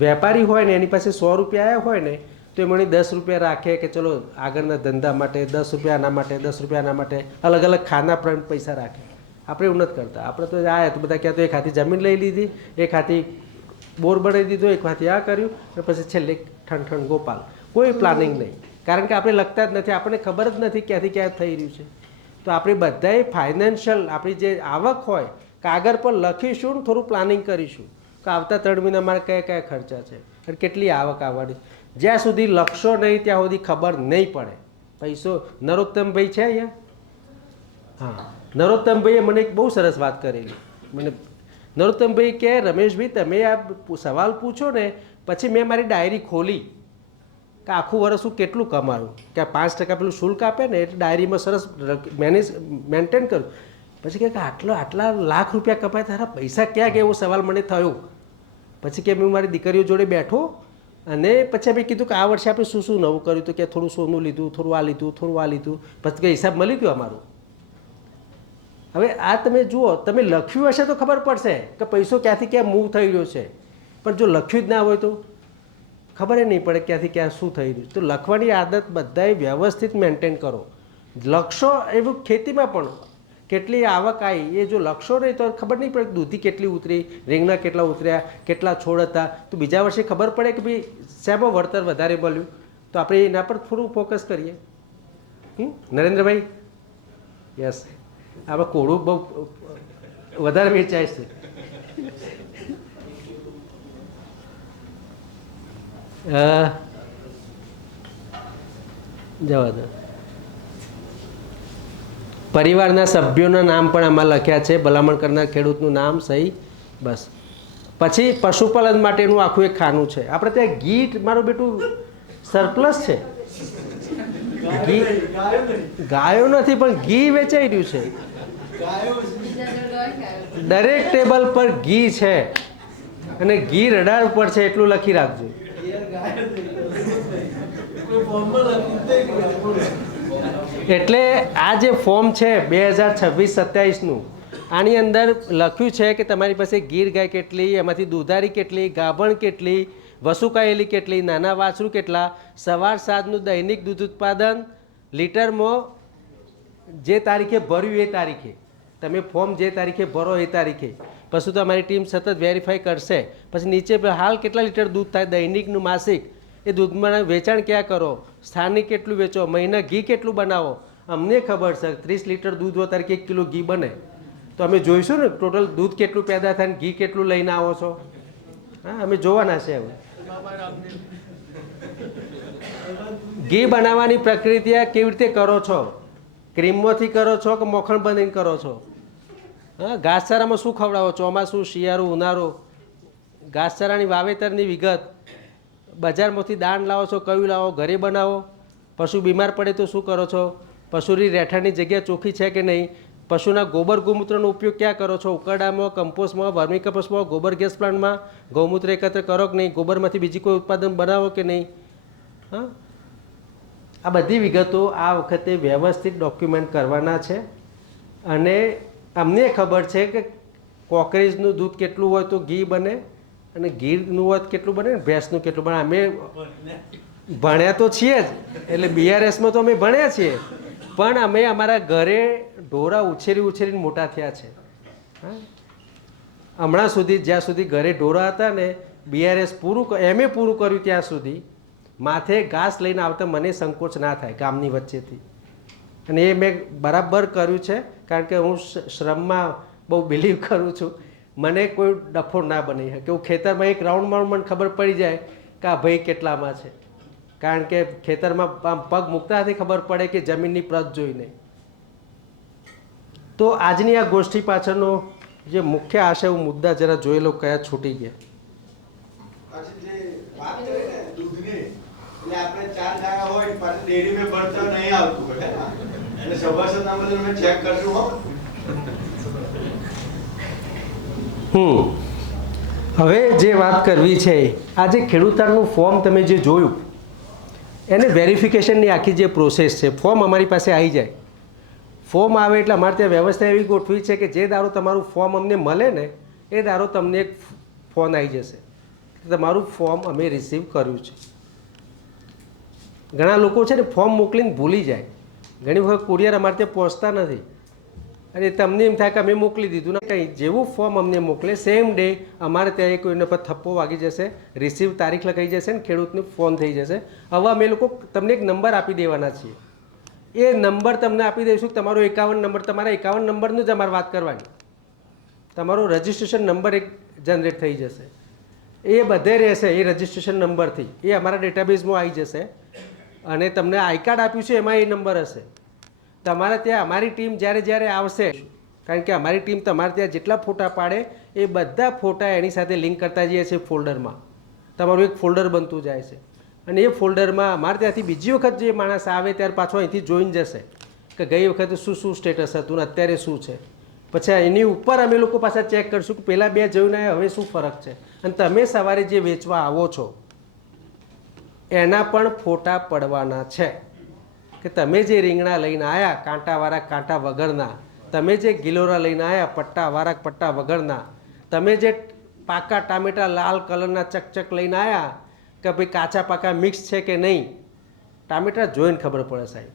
વેપારી હોય ને એની પાસે 100 રૂપિયા આવ્યા હોય ને તો એ મને 10 રૂપિયા રાખે કે ચલો આગળના ધંધા માટે 10 રૂપિયા આના માટે 10 રૂપિયા આના માટે અલગ અલગ ખાના પણ પૈસા રાખે. આપણે એવું નથી કરતા. આપણે તો આવ્યા તો બધા ક્યાં તો એક હાથી જમીન લઈ લીધી, એક હાથી બોર બનાવી દીધો, એક હાથી આ કર્યું અને પછી છેલ્લે ઠણ ગોપાલ. કોઈ પ્લાનિંગ નહીં, કારણ કે આપણે લખતા જ નથી, આપણને ખબર જ નથી ક્યાંથી ક્યાં થઈ રહ્યું છે. તો આપણે બધાએ ફાઇનાન્શિયલ આપણી જે આવક હોય કાગળ પર લખીશું ને થોડું પ્લાનિંગ કરીશું કે આવતા 3 મહિના મારે કયા કયા ખર્ચા છે અને કેટલી આવક આવવાની. જ્યાં સુધી લખશો નહીં ત્યાં સુધી ખબર નહીં પડે. પૈસો નરોત્તમભાઈ છે અહીંયા? હા, નરોત્તમભાઈએ મને એક બહુ સરસ વાત કરેલી. મને નરોત્તમભાઈ કે રમેશભાઈ તમે આ સવાલ પૂછો ને પછી મેં મારી ડાયરી ખોલી કે આખું વર્ષ હું કેટલું કમાયું, કે 5% પેલું શુલ્ક આપે ને એટલે ડાયરીમાં સરસ મેન્ટેન કરું. પછી કે આટલા લાખ રૂપિયા કપાય તારા પૈસા ક્યાં ગયા એવો સવાલ મને થયો. પછી કે હું મારી દીકરીઓ જોડે બેઠો અને પછી અમે કીધું કે આ વર્ષે આપણે શું શું નવું કર્યું. તો કે થોડું સોનું લીધું, થોડું આ લીધું, થોડું આ લીધું. પછી કે હિસાબ મળી ગયો અમારું. હવે આ તમે જુઓ, તમે લખ્યું હશે તો ખબર પડશે કે પૈસો ક્યાંથી ક્યાં મૂવ થઈ રહ્યો છે, પણ જો લખ્યું જ ના હોય તો ખબર નહીં પડે ક્યાંથી ક્યાં શું થઈ રહ્યું. તો લખવાની આદત બધાએ વ્યવસ્થિત મેન્ટેન કરો. લખશો એવું ખેતીમાં પણ કેટલી આવક આવી એ જો લખશો નહીં તો ખબર નહીં પડે દૂધી કેટલી ઉતરી, રીંગણા કેટલા ઉતર્યા, કેટલા છોડ હતા. તો બીજા વર્ષે ખબર પડે કે ભાઈ શેમાં વળતર વધારે મળ્યું. તો આપણે એના પર થોડું ફોકસ કરીએ. નરેન્દ્રભાઈ? યસ, આમાં કોળું બહુ વધારે વેચાય છે. જવા દો. પરિવારના સભ્યોના નામ પણ આમાં લખ્યા છે, ભલામણ કરનાર ખેડૂતનું નામ સહી. બસ પછી પશુપાલન માટેનું આખું એક ખાનું છે. આપણે ત્યાં ઘી મારું બેટું સરપ્લસ છે. ઘી ગાયો નથી પણ ઘી વેચાઈ રહ્યું છે. દરેક ટેબલ પર ઘી છે અને ઘી રડાર ઉપર છે એટલું લખી રાખજો. એટલે આ જે ફોર્મ છે 2026-27નું આની અંદર લખ્યું છે કે તમારી પાસે ગીર ગાય કેટલી, એમાંથી દૂધારી કેટલી, ગાભણ કેટલી, વસુકાયેલી કેટલી, નાના વાછરું કેટલા, સવાર સાંજનું દૈનિક દૂધ ઉત્પાદન લીટરમાં જે તારીખે ભર્યું એ તારીખે, તમે ફોર્મ જે તારીખે ભરો એ તારીખે. પછી તો અમારી ટીમ સતત વેરીફાઈ કરશે. પછી નીચે હાલ કેટલા લીટર દૂધ થાય, દૈનિકનું, માસિક, એ દૂધમાં વેચાણ ક્યાં કરો, સ્થાનિક કેટલું વેચો, મહિના ઘી કેટલું બનાવો. અમને ખબર છે 30 લીટર દૂધ હોય ત્યારે 1 કિલો ઘી બને. તો અમે જોઈશું ને ટોટલ દૂધ કેટલું પેદા થાય ને ઘી કેટલું લઈને આવો છો. હા, અમે જોવાના છે. હવે ઘી બનાવવાની પ્રક્રિયા કેવી રીતે કરો છો? ક્રીમમાંથી કરો છો કે મોખણ બનીને કરો છો? હા, ઘાસચારામાં શું ખવડાવો? ચોમાસું, શિયાળું, ઉનાળો, ઘાસચારાની વાવેતરની વિગત, બજારમાંથી દાણ લાવો છો, કયું લાવો, ઘરે બનાવો, પશુ બીમાર પડે તો શું કરો છો, પશુની રહેઠાણની જગ્યા ચોખ્ખી છે કે નહીં, પશુના ગોબર ગૌમૂત્રનો ઉપયોગ ક્યાં કરો છો, ઉકરડામાં, કમ્પોસ્ટમાં, વર્મી કમ્પોસ્ટમાં, ગોબર ગેસ પ્લાન્ટમાં ગૌમૂત્ર એકત્ર કરો કે નહીં, ગોબરમાંથી બીજી કોઈ ઉત્પાદન બનાવો કે નહીં. હા, આ બધી વિગતો આ વખતે વ્યવસ્થિત ડોક્યુમેન્ટ કરવાના છે. અને અમને ખબર છે કે કોકરેજનું દૂધ કેટલું હોય તો ઘી બને અને ઘીનું હોય કેટલું બને, ભેંસનું કેટલું બને. અમે ભણ્યા તો છીએ જ, એટલે BRSમાં તો અમે ભણ્યા છીએ, પણ અમે અમારા ઘરે ઢોરા ઉછેરીને મોટા થયા છે. હમણાં સુધી જ્યાં સુધી ઘરે ઢોરા હતા ને, BRS પૂરું MA પૂરું કર્યું ત્યાં સુધી માથે ઘાસ લઈને આવતા મને સંકોચ ના થાય ગામની વચ્ચેથી. અને એ મેં બરાબર કર્યું છે, કારણ કે હું શ્રમમાં બહુ બિલીવ કરું છું. મને કોઈ ડફો ના બની શકે. હું ખેતરમાં એક રાઉન્ડમાં મને ખબર પડી જાય કે આ ભાઈ કેટલામાં છે, કારણ કે ખેતરમાં પગ મૂકતાથી ખબર પડે કે જમીનની પ્રત જોઈને. તો આજની આ ગોષ્ઠી પાછળનો જે મુખ્ય આશય હું મુદ્દા જરા જોઈ લો કયા છૂટી ગયા. આપણે 4 ગાયા હોય પાછું ડેરી મે ભરતા નહીં આવતું હે એટલે સભાસદ નામ તમે ચેક કરજો હો. હવે જે વાત કરવી છે, આ જે ખેડૂતાનું ફોર્મ તમે જે જોયું એને વેરિફિકેશનની આખી જે પ્રોસેસ છે, ફોર્મ અમારી પાસે આવી જાય, ફોર્મ આવે એટલે અમારે ત્યાં વ્યવસ્થા એવી ગોઠવી છે કે જે દારો તમારું ફોર્મ અમને મળે ને એ દારો તમને એક ફોન આવી જશે, તમારું ફોર્મ અમે રિસીવ કર્યું છે. ઘણા લોકો છે ને ફોર્મ મોકલીને ભૂલી જાય, ઘણી વખત કુરિયર અમારે ત્યાં પહોંચતા નથી અને તમને એમ થાય કે અમે મોકલી દીધું ને કંઈ. જેવું ફોર્મ અમને મોકલે સેમ ડે અમારે ત્યાં એક કોઈને પર થપ્પો વાગી જશે, રિસીવ તારીખ લખાઈ જશે ને ખેડૂતને ફોન થઈ જશે. હવે અમે લોકો તમને એક નંબર આપી દેવાના છીએ, એ નંબર તમને આપી દઈશું. તમારો 51 નંબર, તમારા 51 નંબરનું જ અમારે વાત કરવાની, તમારો રજિસ્ટ્રેશન નંબર એક જનરેટ થઈ જશે, એ બધે રહેશે એ રજિસ્ટ્રેશન નંબરથી, એ અમારા ડેટાબેઝમાં આવી જશે અને તમને આઈ કાર્ડ આપ્યું છે એમાં એ નંબર હશે. તમારે ત્યાં અમારી ટીમ જ્યારે જ્યારે આવશે, કારણ કે અમારી ટીમ તમારે ત્યાં જેટલા ફોટા પાડે એ બધા ફોટા એની સાથે લિંક કરતા જઈએ છીએ ફોલ્ડરમાં. તમારું એક ફોલ્ડર બનતું જાય છે અને એ ફોલ્ડરમાં અમારે ત્યાંથી બીજી વખત જે માણસ આવે ત્યારે પાછો અહીંથી જોઈને જશે કે ગઈ વખતે શું શું સ્ટેટસ હતું ને અત્યારે શું છે. પછી એની ઉપર અમે લોકો પાછા ચેક કરીશું કે પહેલાં બે જોઈને હવે શું ફરક છે. અને તમે સવારે જે વેચવા આવો છો એના પણ ફોટા પડવાના છે કે તમે જે રીંગણા લઈને આવ્યા કાંટાવાળા કાંટા વગરના, તમે જે ગિલોરા લઈને આવ્યા પટ્ટાવાળા પટ્ટા વગરના, તમે જે પાકા ટામેટા લાલ કલરના ચકચક લઈને આવ્યા કે ભાઈ કાચા પાકા મિક્સ છે કે નહીં. ટામેટા જોઈને ખબર પડે સાહેબ,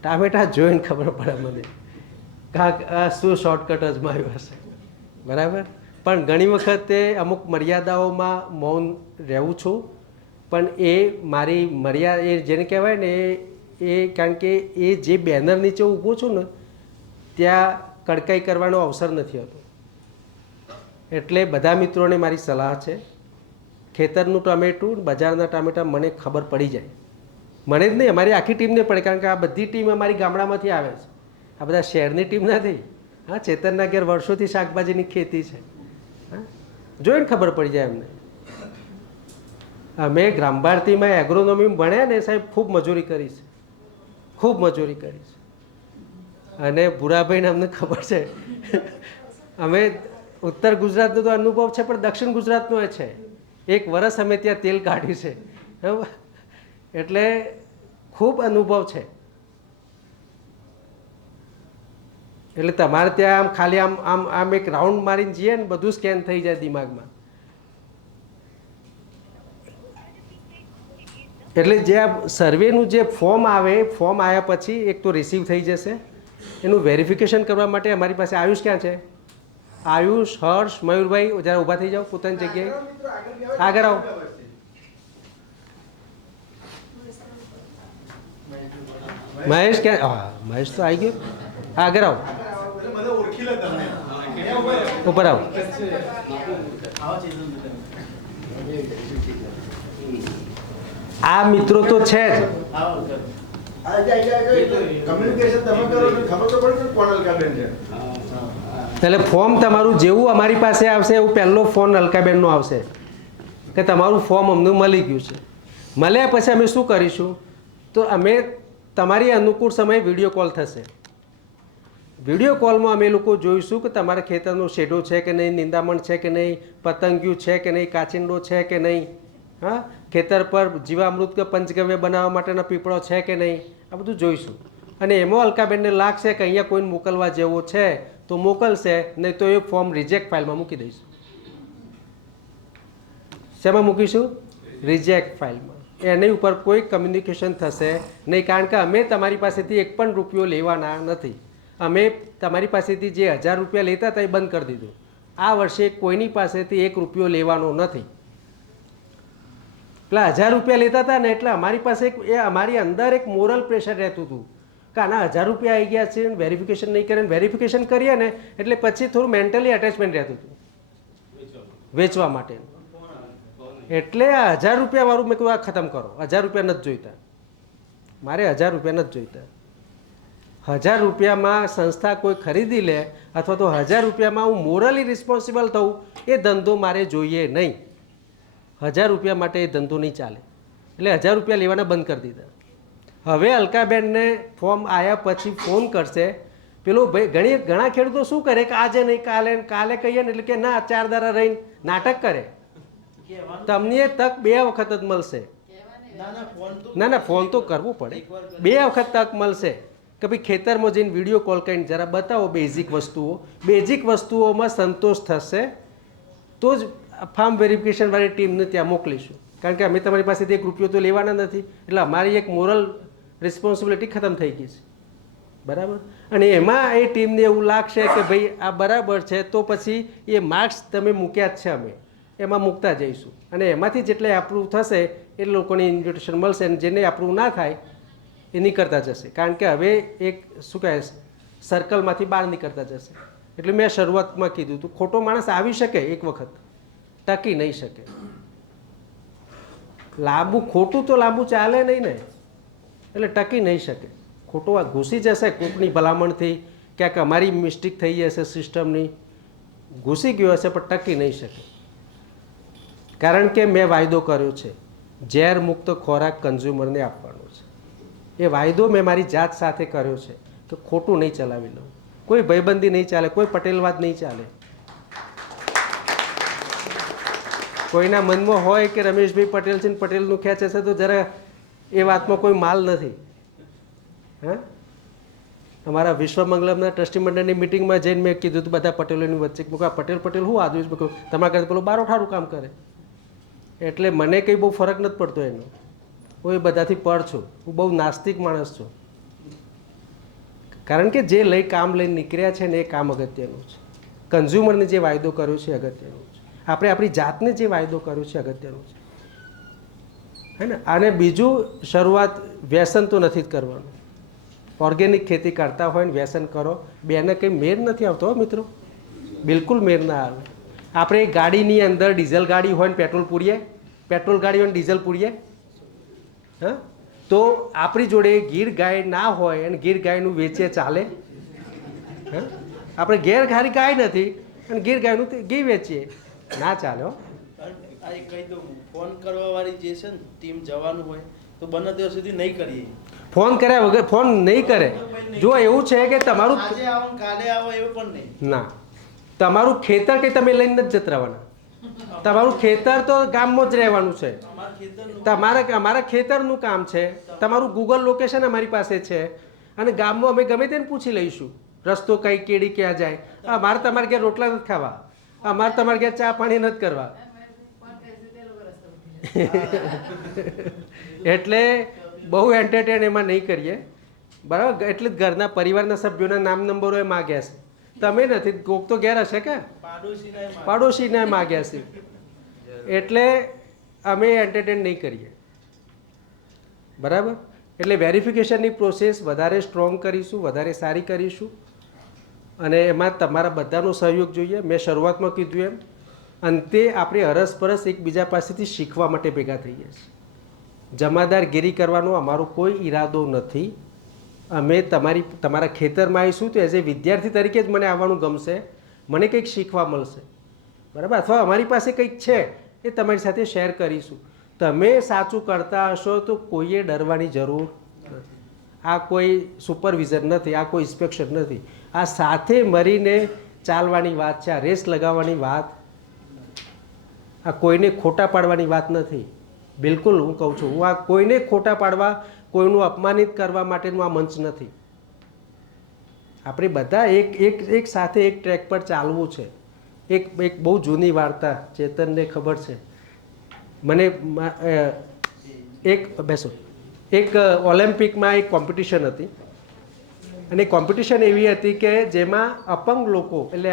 ટામેટા જોઈને ખબર પડે મને કાંક શું શોર્ટકટ જ માર્યું હશે, બરાબર. પણ ઘણી વખતે અમુક મર્યાદાઓમાં મૌન રહેવું છું, પણ એ મારી મર્યાદા એ જેને કહેવાય ને એ કારણ કે એ જે બેનર નીચે ઊભો છું ને ત્યાં કડકાઈ કરવાનો અવસર નથી હોતો. એટલે બધા મિત્રોને મારી સલાહ છે, ખેતરનું ટામેટું બજારના ટામેટા મને ખબર પડી જાય, મને જ નહીં અમારી આખી ટીમને પડે, કારણ કે આ બધી ટીમ અમારી ગામડામાંથી આવે છે, આ બધા શહેરની ટીમ નથી. હા, ચેતનના ઘેર વર્ષોથી શાકભાજીની ખેતી છે, હા, જોઈને ખબર પડી જાય એમને. અમે ગ્રામ ભારતીમાં એગ્રોનોમી ભણ્યા ને સાહેબ, ખૂબ મજૂરી કરી છે, ખૂબ મજૂરી કરી છે. અને ભૂરાભાઈને અમને ખબર છે, અમે ઉત્તર ગુજરાતનો તો અનુભવ છે પણ દક્ષિણ ગુજરાતનો એ છે. એક વર્ષ અમે ત્યાં તેલ કાઢ્યું છે, બરાબર, એટલે ખૂબ અનુભવ છે. એટલે તમારે ત્યાં આમ ખાલી આમ આમ આમ એક રાઉન્ડ મારીને જઈએ ને બધું સ્કેન થઈ જાય દિમાગમાં. એટલે જે આ સર્વેનું જે ફોર્મ આવે, ફોર્મ આવ્યા પછી એક તો રિસીવ થઈ જશે, એનું વેરિફિકેશન કરવા માટે અમારી પાસે આયુષ ક્યાં છે? આયુષ, હર્ષ, મયુરભાઈ જરા ઊભા થઈ જાઓ પોતાની જગ્યાએ, આગળ આવો. મહેશ ક્યાં? હા, મહેશ તો આવી ગયો, આગળ આવો, ઉપર આવો. આ મિત્રો તો છે જ, એટલે ફોર્મ તમારું જેવું અમારી પાસે આવશે એવું પહેલો ફોન અલકાબેનનો આવશે કે તમારું ફોર્મ અમને મળી ગયું છે. મળ્યા પછી અમે શું કરીશું, તો અમે તમારી અનુકૂળ સમયે વિડીયો કોલ થશે. વિડીયો કોલમાં અમે લોકો જોઈશું કે તમારા ખેતરનો શેડો છે કે નહીં, નિંદામણ છે કે નહીં, પતંગિયું છે કે નહીં, કાચિંડો છે કે નહીં, હા, ખેતર પર જીવામૃત કે પંચગવ્ય બનાવવા માટેના પીપળો છે કે નહીં, આ બધું જોઈશું. અને એમાં અલકાબેનને લાગશે કે અહીંયા કોઈને મોકલવા જેવો છે તો મોકલશે, નહીં તો એ ફોર્મ રિજેક્ટ ફાઇલમાં મૂકી દઈશું. શેમાં મૂકીશું? રિજેક્ટ ફાઇલમાં. એની ઉપર કોઈ કમ્યુનિકેશન થશે નહીં, કારણ કે અમે તમારી પાસેથી એક પણ રૂપિયો લેવાના નથી. અમે તમારી પાસેથી જે 1000 રૂપિયા લેતા હતા એ બંધ કરી દીધું. આ વર્ષે કોઈની પાસેથી 1 રૂપિયો લેવાનો નથી. પેલા 1000 રૂપિયા લેતા હતા ને એટલે અમારી પાસે એ અમારી અંદર એક મોરલ પ્રેશર રહેતું હતું કે આના 1000 રૂપિયા આવી ગયા છે, વેરિફિકેશન નહીં કરે, વેરિફિકેશન કરીએ ને એટલે પછી થોડું મેન્ટલી અટેચમેન્ટ રહેતું હતું વેચવા માટે. એટલે આ 1000 રૂપિયા વાળું મેં કહ્યું આ ખતમ કરો, 1000 રૂપિયા નથી જોઈતા મારે, 1000 રૂપિયા નથી જોઈતા. 1000 રૂપિયામાં સંસ્થા કોઈ ખરીદી લે અથવા તો 1000 રૂપિયામાં હું મોરલી રિસ્પોન્સિબલ થઉં એ ધંધો મારે જોઈએ નહીં. 1000 રૂપિયા માટે એ ધંધો નહીં ચાલે. એટલે 1000 રૂપિયા લેવાના બંધ કરી દીધા. હવે અલકાબેનને ફોર્મ આવ્યા પછી ફોન કરશે પેલો ભાઈ. ઘણા ખેડૂતો શું કરે કે આજે નહીં કાલે કહીએ ને એટલે કે ના 4 દાડા રહીને નાટક કરે. તમને તક 2 વખત જ મળશે, ના ફોન તો કરવો પડે. 2 વખત તક મળશે કે ભાઈ ખેતરમાં જઈને વિડીયો કોલ કરીને જરા બતાવો બેઝિક વસ્તુઓમાં સંતોષ થશે તો જ ફાર્મ વેરિફિકેશનવાળી ટીમને ત્યાં મોકલીશું. કારણ કે અમે તમારી પાસેથી 1 રૂપિયો તો લેવાના નથી, એટલે અમારી એક મોરલ રિસ્પોન્સિબિલિટી ખતમ થઈ ગઈ છે, બરાબર. અને એમાં એ ટીમને એવું લાગશે કે ભાઈ આ બરાબર છે, તો પછી એ માર્ક્સ તમે મૂક્યા જ છે, અમે એમાં મૂકતા જઈશું. અને એમાંથી જેટલે અપ્રૂવ થશે એ લોકોને ઇન્વિટેશન મળશે, અને જેને અપ્રૂવ ના થાય એ નીકળતા જશે. કારણ કે હવે એક શું કહે સર્કલમાંથી બહાર નીકળતા જશે. એટલે મેં શરૂઆતમાં કીધું હતું, ખોટો માણસ આવી શકે એક વખત, ટકી નહીં શકે. ખોટું તો લાંબુ ચાલે નહીં ને, એટલે ટકી નહીં શકે. ખોટું આ ઘૂસી જશે કોકની ભલામણથી, ક્યાંક અમારી મિસ્ટેક થઈ જશે સિસ્ટમની, ઘૂસી ગયો હશે પણ ટકી નહીં શકે. કારણ કે મેં વાયદો કર્યો છે ઝેર મુક્ત ખોરાક કન્ઝ્યુમરને આપવાનો છે. એ વાયદો મેં મારી જાત સાથે કર્યો છે કે ખોટું નહીં ચલાવી લઉં, કોઈ ભયબંધી નહીં ચાલે, કોઈ પટેલવાદ નહીં ચાલે. કોઈના મનમાં હોય કે રમેશભાઈ પટેલ છે ને પટેલનું ખેંચે છે તો જરા એ વાતમાં કોઈ માલ નથી. હા, અમારા વિશ્વમંગલમના ટ્રસ્ટી મંડળની મિટિંગમાં જઈને મેં કીધું હતું બધા પટેલોની વચ્ચે મૂકા, પટેલ હું આદુ છું, તમારા કરતાં પેલું બારો ઠારું કામ કરે. એટલે મને કંઈ બહુ ફરક નથી પડતો એનો, હું એ બધાથી પર છું. હું બહુ નાસ્તિક માણસ છું. કારણ કે જે કામ લઈને નીકળ્યા છે ને એ કામ અગત્યનું છે. કન્ઝ્યુમરને જે વાયદો કર્યો છે અગત્યનું છે. આપણે આપણી જાતને જે વાયદો કર્યો છે અગત્યનું છે, હે ને. અને બીજું, શરૂઆત વ્યસન તો નથી જ કરવાનું. ઓર્ગેનિક ખેતી કરતા હોય ને વ્યસન કરો, બેને કંઈ મેર નથી આવતો મિત્રો, બિલકુલ મેર ના આવે. આપણે ગાડીની અંદર ડીઝલ ગાડી હોય ને પેટ્રોલ પૂરીએ, પેટ્રોલ ગાડી હોય ને ડીઝલ પૂરીએ, હા, તો આપણી જોડે ગીર ગાય ના હોય અને ગીર ગાયનું વેચે ચાલે? હા, આપણે ઘેર ખાલી ગાય નથી અને ગીર ગાયનું ઘી વેચીએ, ના ચાલે. કહી દઉં, ફોન કરવા વાળી જે છે ને ટીમ જવાનું હોય તો બને ત્યાં સુધી નહીં કરીએ. ફોન કર્યા વગર ફોન નહીં કરે. જો એવું છે કે તમારું આજે આવો કાલે આવો એવું પણ નહીં. ના, તમારું ખેતર કંઈ તમે લઈને નથી જતા રહેવાના. તમારું ખેતર તો ગામમાં જ રહેવાનું છે. અમારા ખેતરનું કામ છે. તમારું ગૂગલ લોકેશન અમારી પાસે છે અને ગામમાં અમે ગમે તેને પૂછી લઈશું રસ્તો કઈ કેડી ક્યાં જાય. મારે તમારે ઘેર રોટલા નથી ખાવા, અમારે તમારે ઘેર ચા પાણી નથી કરવા. એટલે બહુ એન્ટરટેન એમાં નહીં કરીએ, બરાબર. એટલે જ ઘરના પરિવારના સભ્યોના નામ નંબરો એ માગ્યા છે. તમે નથી, કોક તો ઘેર હશે કે પાડોશીને માગ્યા છે. એટલે અમે એન્ટરટેન નહીં કરીએ, બરાબર. એટલે વેરિફિકેશનની પ્રોસેસ વધારે સ્ટ્રોંગ કરીશું, વધારે સારી કરીશું. અને એમાં તમારા બધાનો સહયોગ જોઈએ. મેં શરૂઆતમાં કીધું એમ, અંતે આપણે અરસપરસ એકબીજા પાસેથી શીખવા માટે ભેગા થઈએ છીએ. જમાદારગીરી કરવાનો અમારો કોઈ ઈરાદો નથી. અમે તમારા ખેતરમાં આવીશું તો એઝ એ વિદ્યાર્થી તરીકે જ મને આવવાનું ગમશે, મને કંઈક શીખવા મળશે, બરાબર. અથવા અમારી પાસે કંઈક છે એ તમારી સાથે શેર કરીશું. તમે સાચું કરતા હશો તો કોઈએ ડરવાની જરૂર નથી. આ કોઈ સુપરવિઝન નથી, આ કોઈ ઇન્સ્પેક્શન નથી. આ સાથે મળીને ચાલવાની વાત છે, આ રેસ લગાવવાની વાત, આ કોઈને ખોટા પાડવાની વાત નથી. બિલકુલ હું કહું છું, હું આ કોઈને ખોટા પાડવા, કોઈનું અપમાનિત કરવા માટેનું આ મંચ નથી. આપણે બધા એક સાથે એક ટ્રેક પર ચાલવું છે. એક બહુ જૂની વાર્તા ચેતનને ખબર છે. મને એક ઓલિમ્પિકમાં એક કોમ્પિટિશન હતી અને કોમ્પિટિશન એવી હતી કે જેમાં અપંગ લોકો, એટલે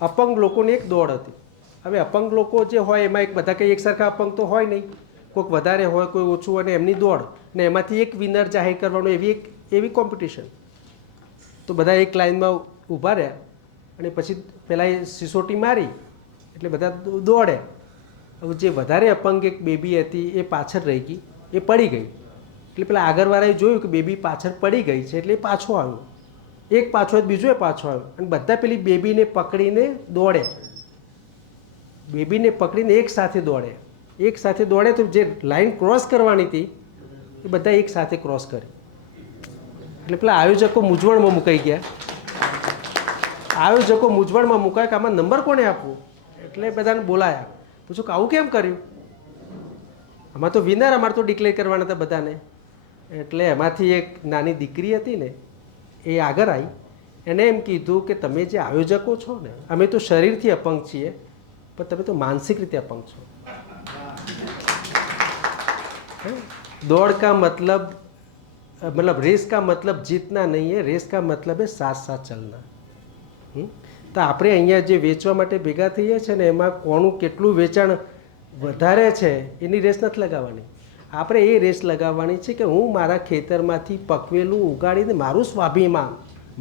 અપંગ લોકોની એક દોડ હતી. હવે અપંગ લોકો જે હોય એમાં બધા કંઈ એક સરખા અપંગ તો હોય નહીં, કોઈક વધારે હોય કોઈ ઓછું, અને એમની દોડ ને એમાંથી એક વિનર જાહેર કરવાનું, એવી કોમ્પિટિશન. તો બધા એક લાઇનમાં ઊભા રહ્યા અને પછી પેલા એ સિસોટી મારી એટલે બધા દોડે. હવે જે વધારે અપંગ એક બેબી હતી એ પાછળ રહી ગઈ, એ પડી ગઈ. એટલે પેલા આગળવાળાએ જોયું કે બેબી પાછળ પડી ગઈ છે એટલે એ પાછો આવ્યો. એક પાછો બીજો પાછો આવ્યો અને બધા પેલી બેબીને પકડીને દોડે. બેબીને પકડીને એક સાથે દોડે. એક સાથે દોડે તો જે લાઈન ક્રોસ કરવાની હતી એ બધા એક સાથે ક્રોસ કરી. એટલે પેલા આયોજકો મૂંઝવણમાં મુકાઈ ગયા. આયોજકો મૂંઝવણમાં મુકાય કે આમાં નંબર કોને આપવો? એટલે બધાને બોલાયા, પૂછું કે આવું કેમ કર્યું? આમાં તો વિનર અમારે તો ડિક્લેર કરવાના હતા બધાને. એટલે એમાંથી એક નાની દીકરી હતી ને એ આગળ આવી, એને એમ કીધું કે તમે જે આયોજકો છો ને, અમે તો શરીરથી અપંગ છીએ પણ તમે તો માનસિક રીતે અપંગ છો. दौड़ का मतलब रेस का मतलब जीतना नहीं है, रेस का मतलब है साथ साथ चलना. તો આપણે અહીંયા જે વેચવા માટે ભેગા થઈએ છીએ ને એમાં કોનું કેટલું વેચાણ વધારે છે એની રેસ નથી લગાવવાની. આપણે એ રેસ લગાવવાની છે કે હું મારા ખેતરમાંથી પકવેલું ઉગાડીને મારું સ્વાભિમાન,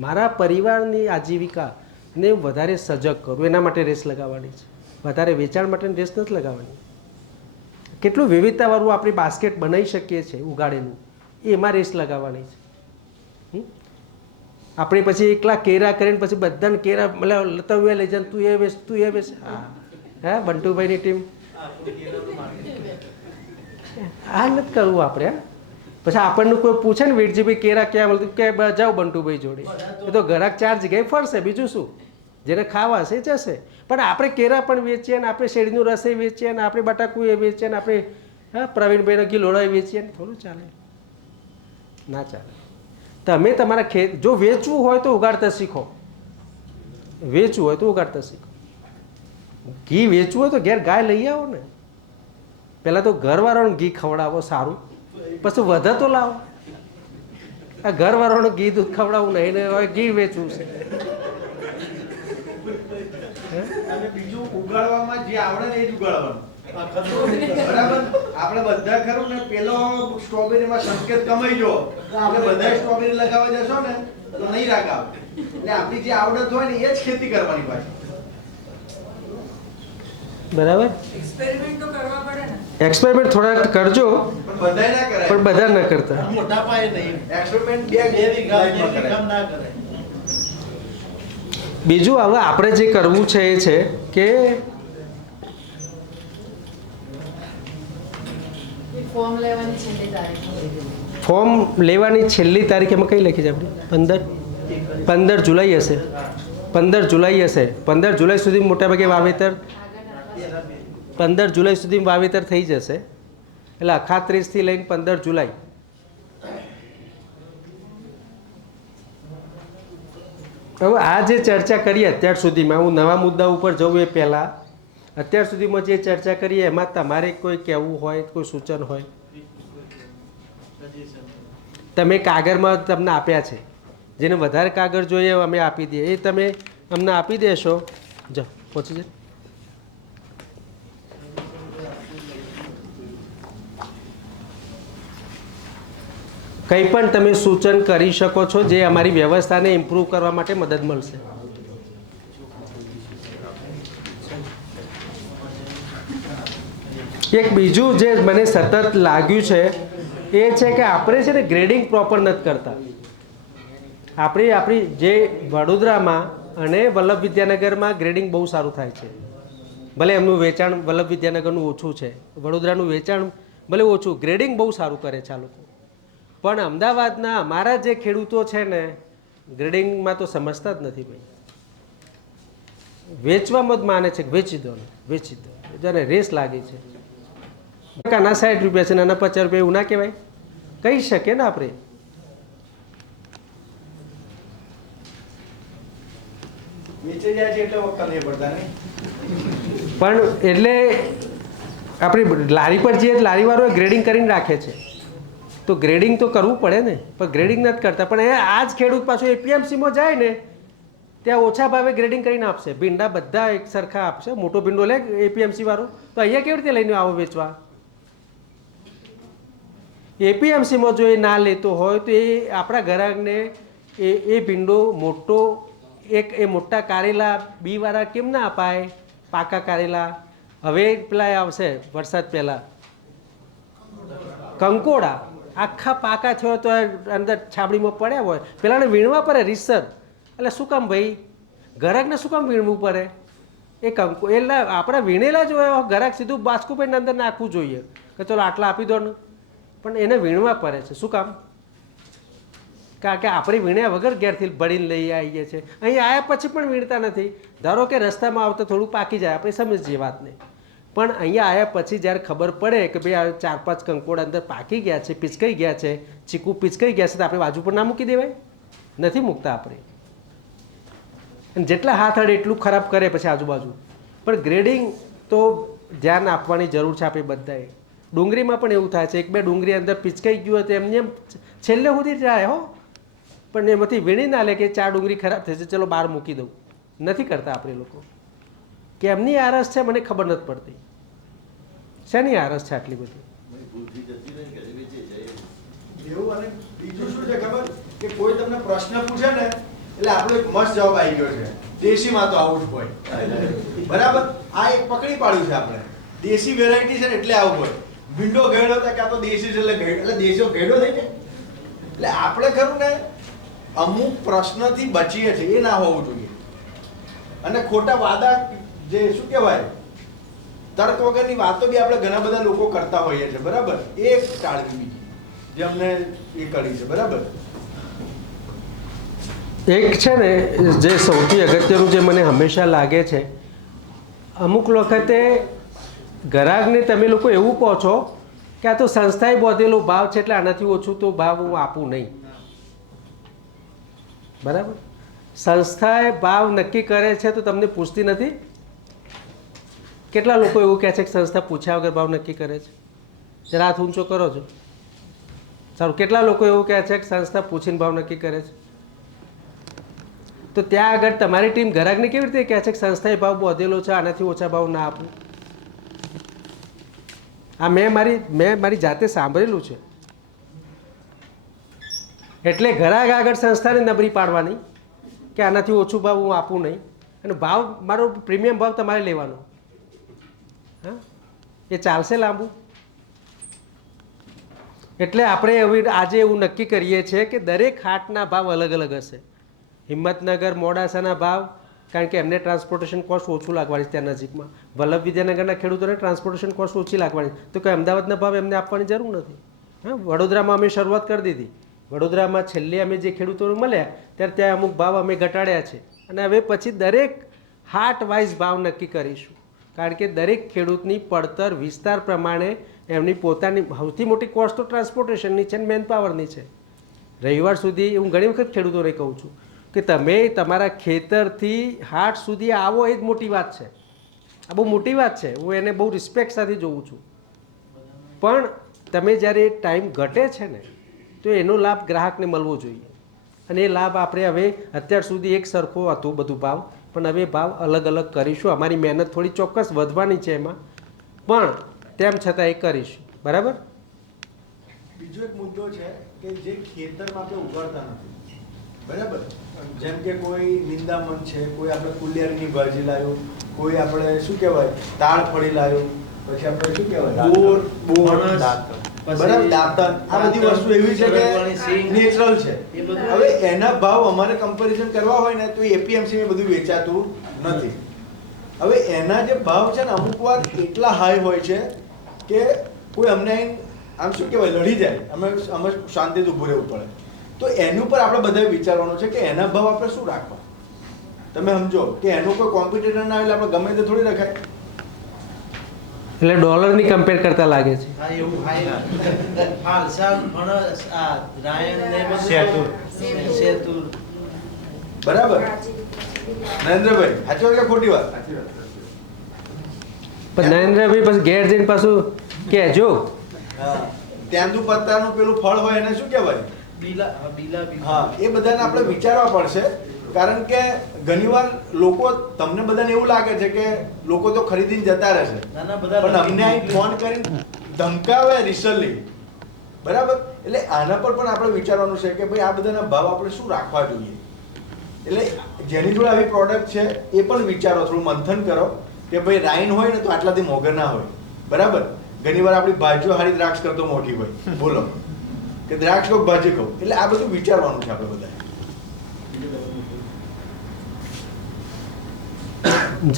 મારા પરિવારની આજીવિકાને વધારે સજગ કરું, એના માટે રેસ લગાવવાની છે. વધારે વેચાણ માટેની રેસ નથી લગાવવાની. કેટલું વિવિધતાવાળું આપણે બાસ્કેટ બનાવી શકીએ છીએ ઉગાડેલું, એમાં રેસ લગાવવાની છે. આપણે પછી એકલા કેરા કરીને પછી બધાને કેરા મતલબ લતાવ્યા લઈ જાય, તું એ વેચ તું એ વેચ. હા બંટુભાઈની ટીમ આ નથી કરવું આપણે. પછી આપણને કોઈ પૂછે ને વીરજીભાઈ કેરા ક્યાં મળતું કે જાઓ બંટુભાઈ જોડે, એ તો ઘરાક 4 જગ્યાએ ફરશે, બીજું શું, જેને ખાવા હશે જશે. પણ આપણે કેરા પણ વેચીએ ને આપણે શેરડીનું રસે વેચીએ ને આપણે બટાકું એ વેચીએ ને આપણે પ્રવીણભાઈનો ગિલોડા વેચીએ ને થોડું ચાલે, ના ચાલે. તમે તમારા ખેત જો વેચવું હોય તો ઉગાડતા શીખો, વેચવું હોય તો ઉગાડતા શીખો. ઘી વેચવું હોય તો ઘેર ગાય લઈ આવો ને, પહેલાં તો ઘરવાળાનું ઘી ખવડાવો સારું, પછી વધે તો લાવો. આ ઘરવાળાનું ઘી દૂધ ખવડાવવું નહીં ને હવે ઘી વેચવું છે. અને બીજું ઉગાડવામાં જે આવડે ને એ જ ઉગાડવાનું. બરાબર, આપણે બધા ખરું ને પેલો સ્ટ્રોબેરીમાં સંકેત કમાઈ જો આપણે બધા સ્ટ્રોબેરી લગાવવા જશો ને તો નહીં રાગ આવે. એટલે આપણી જે આવડત હોય ને એ જ ખેતી કરવાની પાછી. બરાબર, એક્સપેરિમેન્ટ તો કરવા પડે ને. એક્સપેરિમેન્ટ થોડા કરજો પણ બધાય ના કરાય. પણ બધા ન કરતા. મોટા પાયે નહીં. એક્સપેરિમેન્ટ બે વીઘા ના કરે. બીજું હવે આપણે જે કરવું છે એ છે કે ફોર્મ લેવાની છેલ્લી તારીખ. ફોર્મ લેવાની છેલ્લી તારીખ એમાં કઈ લખી છે આપણી? 15 જુલાઈ હશે. 15 જુલાઈ હશે. 15 જુલાઈ સુધી મોટાભાગે વાવેતર 15 જુલાઈ સુધી વાવેતર થઈ જશે. એટલે 31થી લઈને 15 જુલાઈ. હવે આ જે ચર્ચા કરીએ અત્યાર સુધીમાં, હું નવા મુદ્દા ઉપર જઉં એ પહેલાં અત્યાર સુધીમાં જે ચર્ચા કરીએ એમાં તમારે કોઈ કહેવું હોય, કોઈ સૂચન હોય? તમે કાગળમાં તમને આપ્યા છે, જેને વધારે કાગળ જોઈએ અમે આપી દઈએ, એ તમે અમને આપી દેશો. જો પહોંચી જાય. કંઈ પણ તમે સૂચન કરી શકો છો જે અમારી વ્યવસ્થાને ઇમ્પ્રૂવ કરવા માટે મદદ મળશે. એક બીજું જે મને સતત લાગ્યું છે એ છે કે આપણે છે ને ગ્રેડિંગ પ્રોપર નથી કરતા. આપણી જે વડોદરામાં અને વલ્લભ વિદ્યાનગરમાં ગ્રેડિંગ બહુ સારું થાય છે. ભલે એમનું વેચાણ વલ્લભ વિદ્યાનગરનું ઓછું છે, વડોદરાનું વેચાણ ભલે ઓછું, ગ્રેડિંગ બહુ સારું કરે છે આ લોકો. પણ અમદાવાદના અમારા જે ખેડૂતો છે ને ગ્રેડિંગમાં તો સમજતા જ નથી ભાઈ. વેચવામાં જ માને છે કે વેચી દો ને વેચી દો, જ્યારે રેસ લાગી છે. આના 60 રૂપિયા છે, આના 50 રૂપિયા, એવું ના કહેવાય? કહી શકીએ ને આપણે. નીચે જાય છે એટલે વખત નહીં પડતા ને. પણ એટલે આપણે લારી પર જઈએ લારીવાળો ગ્રેડિંગ કરીને રાખે છે, તો ગ્રેડિંગ તો કરવું પડે ને, પણ ગ્રેડિંગ નથી કરતા. પણ એ આ જ ખેડૂત પાછું એપીએમસીમાં જાય ને ત્યાં ઓછા ભાવે ગ્રેડિંગ કરીને આપશે. ભીંડા બધા એક સરખા આપશે. મોટો ભીંડો લે એપીએમસી વાળો, તો અહીંયા કેવી રીતે લઈને આવો વેચવા? એપીએમસીમાં જો એ ના લેતો હોય તો એ આપણા ગ્રાહકને એ ભીંડો મોટો એ મોટા કારેલા બીવાળા કેમ ના અપાય? પાકા કારેલા હવે પેલા આવશે વરસાદ પહેલાં કંકોડા આખા પાકા થયો તો અંદર છાબડીમાં પડ્યા હોય, પેલાને વીણવા પડે રીસર. એટલે શું કામ ભાઈ? ગ્રાહકને શું કામ વીણવું પડે? એ એટલે આપણે વીણેલા જ હોય, ગ્રાહક સીધું બાસ્કુભાઈને અંદર નાખવું જોઈએ કે ચલો આટલા આપી દો ને, પણ એને વીણવા પડે છે. શું કામ? કારણ કે આપણે વીણ્યા વગર ઘેરથી ભરીને લઈ આવીએ છીએ. અહીં આવ્યા પછી પણ વીણતા નથી. ધારો કે રસ્તામાં આવતા થોડું પાકી જાય, આપણે સમજીએ વાતને, પણ અહીંયા આવ્યા પછી જ્યારે ખબર પડે કે ભાઈ આ 4-5 કંકોડા અંદર પાકી ગયા છે, પીચકાઈ ગયા છે, ચીકુ પીચકાઈ ગયા છે, તો આપણે બાજુ પર ના મૂકી દેવાય? નથી મૂકતા આપણે. અને જેટલા હાથ અડે એટલું ખરાબ કરે પછી આજુબાજુ. પણ ગ્રેડિંગ તો ધ્યાન આપવાની જરૂર છે આપણે બધાએ. ડુંગળીમાં પણ એવું થાય છે, 1-2 ડુંગળી અંદર પીચકાઈ ગયું હોય તો એમને એમ છેલ્લે સુધી જાય હો, પણ એમાંથી વીણી ના લે કે 4 ડુંગળી ખરાબ થશે, ચલો બહાર મૂકી દઉં. નથી કરતા આપણે લોકો. કે એમની આરસ છે મને ખબર નથી પડતી. શેની આરસ છે આટલી બધી? એવું. અને બીજું શું છે ખબર, કે કોઈ તમને પ્રશ્ન પૂછે ને એટલે આપણો એક મસ્ત જવાબ આવી ગયો છે, દેશીમાં તો આવું જ હોય. બરાબર, આ એક પકડી પાડ્યું છે આપણે, દેશી વેરાયટી છે ને એટલે આવું હોય. ભીંડો ગેડો તો કે આ તો દેશી છે એટલે દેશીઓ ગેડો થઈ જાય. એટલે આપણે ખરું ને અમુક પ્રશ્નથી બચીએ છીએ, એ ના હોવું જોઈએ. અને ખોટા વાદા, જે શું કહેવાય, તર્ક વગરની વાતો બી આપણે ઘણા બધા લોકો કરતા હોઈએ છીએ. બરાબર, એ ટાળવી બીજી જે અમને એ કરી છે. બરાબર. એક છે ને જે સૌથી અગત્યનું જે મને હંમેશા લાગે છે, અમુક વખતે ગ્રાહકને તમે લોકો એવું કહો છો કે આ તો સંસ્થાએ બોધેલો ભાવ છે એટલે આનાથી ઓછું તો ભાવ હું આપું નહીં. બરાબર, સંસ્થાએ ભાવ નક્કી કરે છે તો તમને પૂછતી નથી? કેટલા લોકો એવું કહે છે કે સંસ્થા પૂછ્યા વગર ભાવ નક્કી કરે છે? જરા હાથ ઊંચો કરો છો. સારું, કેટલા લોકો એવું કહે છે કે સંસ્થા પૂછીને ભાવ નક્કી કરે છે? તો ત્યાં આગળ તમારી ટીમ ગ્રાહકને કેવી રીતે કહે છે કે સંસ્થાએ ભાવ બોધેલો છે, આનાથી ઓછા ભાવ ના આપું? આ મેં મારી જાતે સાંભળેલું છે. એટલે ગ્રાહક આગળ સંસ્થાને નબળી પાડવાની કે આનાથી ઓછું ભાવ હું આપું નહીં, અને ભાવ મારો પ્રીમિયમ ભાવ તમારે લેવાનો. હા, એ ચાલશે લાંબુ? એટલે આપણે હવે આજે એવું નક્કી કરીએ છીએ કે દરેક હાટના ભાવ અલગ અલગ હશે. હિંમતનગર, મોડાસાના ભાવ, કારણ કે એમને ટ્રાન્સપોર્ટેશન કોસ્ટ ઓછું લાગવાની છે ત્યાં નજીકમાં. વલ્લભ વિદ્યાનગરના ખેડૂતોને ટ્રાન્સપોર્ટેશન કોસ્ટ ઓછી લાગવાની, તો કે અમદાવાદના ભાવ એમને આપવાની જરૂર નથી. હા, વડોદરામાં અમે શરૂઆત કરી દીધી. વડોદરામાં છેલ્લે અમે જે ખેડૂતોને મળ્યા ત્યારે ત્યાં અમુક ભાવ અમે ઘટાડ્યા છે, અને હવે પછી દરેક હાટ વાઇઝ ભાવ નક્કી કરીશું. કારણ કે દરેક ખેડૂતની પડતર વિસ્તાર પ્રમાણે એમની પોતાની સૌથી મોટી કોસ્ટ તો ટ્રાન્સપોર્ટેશનની છે અને મેન પાવરની છે. રવિવાર સુધી હું ઘણી વખત ખેડૂતોને કહું છું કે તમે તમારા ખેતરથી હાટ સુધી આવો, એ જ મોટી વાત છે. આ બહુ મોટી વાત છે, હું એને બહુ રિસ્પેક્ટ સાથે જોઉં છું. પણ તમે જ્યારે ટાઈમ ઘટે છે ને તો એનો લાભ ગ્રાહકને મળવો જોઈએ. અને એ લાભ આપણે હવે અત્યાર સુધી એક સરખો હતું બધું ભાવ, પણ હવે ભાવ અલગ અલગ કરીશું. અમારી મહેનત થોડી ચોક્કસ વધવાની છે એમાં, પણ તેમ છતાં એ કરીશું. બરાબર. બીજો એક મુદ્દો છે કે જે ખેતરમાં આપણે ઉગાડતા નથી. બરાબર, જેમ કે કોઈ નિંદામણ છે, કોઈ આપણે કુલિયારીની ભાજી લાવ્યું, કોઈ આપણે શું કહેવાય તાળ ફળી લાવ્યું, પછી આપણે શું કહેવાય બોર, બરાબર, દાંતણ, આ બધી વસ્તુ એવી છે કે નેચરલ છે. હવે એના ભાવ અમારે કમ્પેરિઝન કરવા હોય ને તો એપીએમસી માં બધું વેચાતું નથી. હવે એના જે ભાવ છે ને અમુક વાર એટલા હાઈ હોય છે કે કોઈ અમને આમ શું કહેવાય લડી જાય, અમે શાંતિથી ઊભું રહેવું પડે. તો એની ઉપર આપણે બધાએ વિચારવાનું છે કે એના ભાવ આપણે શું રાખવા. તમે સમજો કે એનો કોઈ કોમ્પિટિટર ના આવે એટલે આપણે ગમે તે થોડી રખાય. એટલે ડોલરની કમ્પેર કરતા લાગે છે. હા, એવું. ફાલસા ફણસ, આ રાયણ ને બધું શેતુર. બરાબર નરેન્દ્રભાઈ, સાચી વાત કે ખોટી વાત? પણ નરેન્દ્રભાઈ પછી ઘેર જઈને પાછું કહેજો. હા, ત્યાંદુ પત્તાનું પેલું ફળ હોય એને શું કહેવાય? બીલા. હા, એ બધાને આપણે વિચારવા પડશે. કારણ કે ઘણીવાર લોકો, તમને બધાને એવું લાગે છે કે લોકો તો ખરીદીને જતા રહેશે, પણ અમને અહીં ફોન કરીને ધમકાવે રિસલી. બરાબર, એટલે આના પર પણ આપણે વિચારવાનું છે કે ભાઈ આ બધાના ભાવ આપણે શું રાખવા જોઈએ. એટલે જેની જોડે આવી પ્રોડક્ટ છે એ પણ વિચારો, થોડું મંથન કરો કે ભાઈ રાઈન હોય ને તો આટલાથી મોંઘા ના હોય. બરાબર, ઘણીવાર આપણી ભાજીઓ હારી દ્રાક્ષ કરતો મોટી હોય, બોલો કે દ્રાક્ષ કહું ભાજી કહું. એટલે આ બધું વિચારવાનું છે આપણે બધા.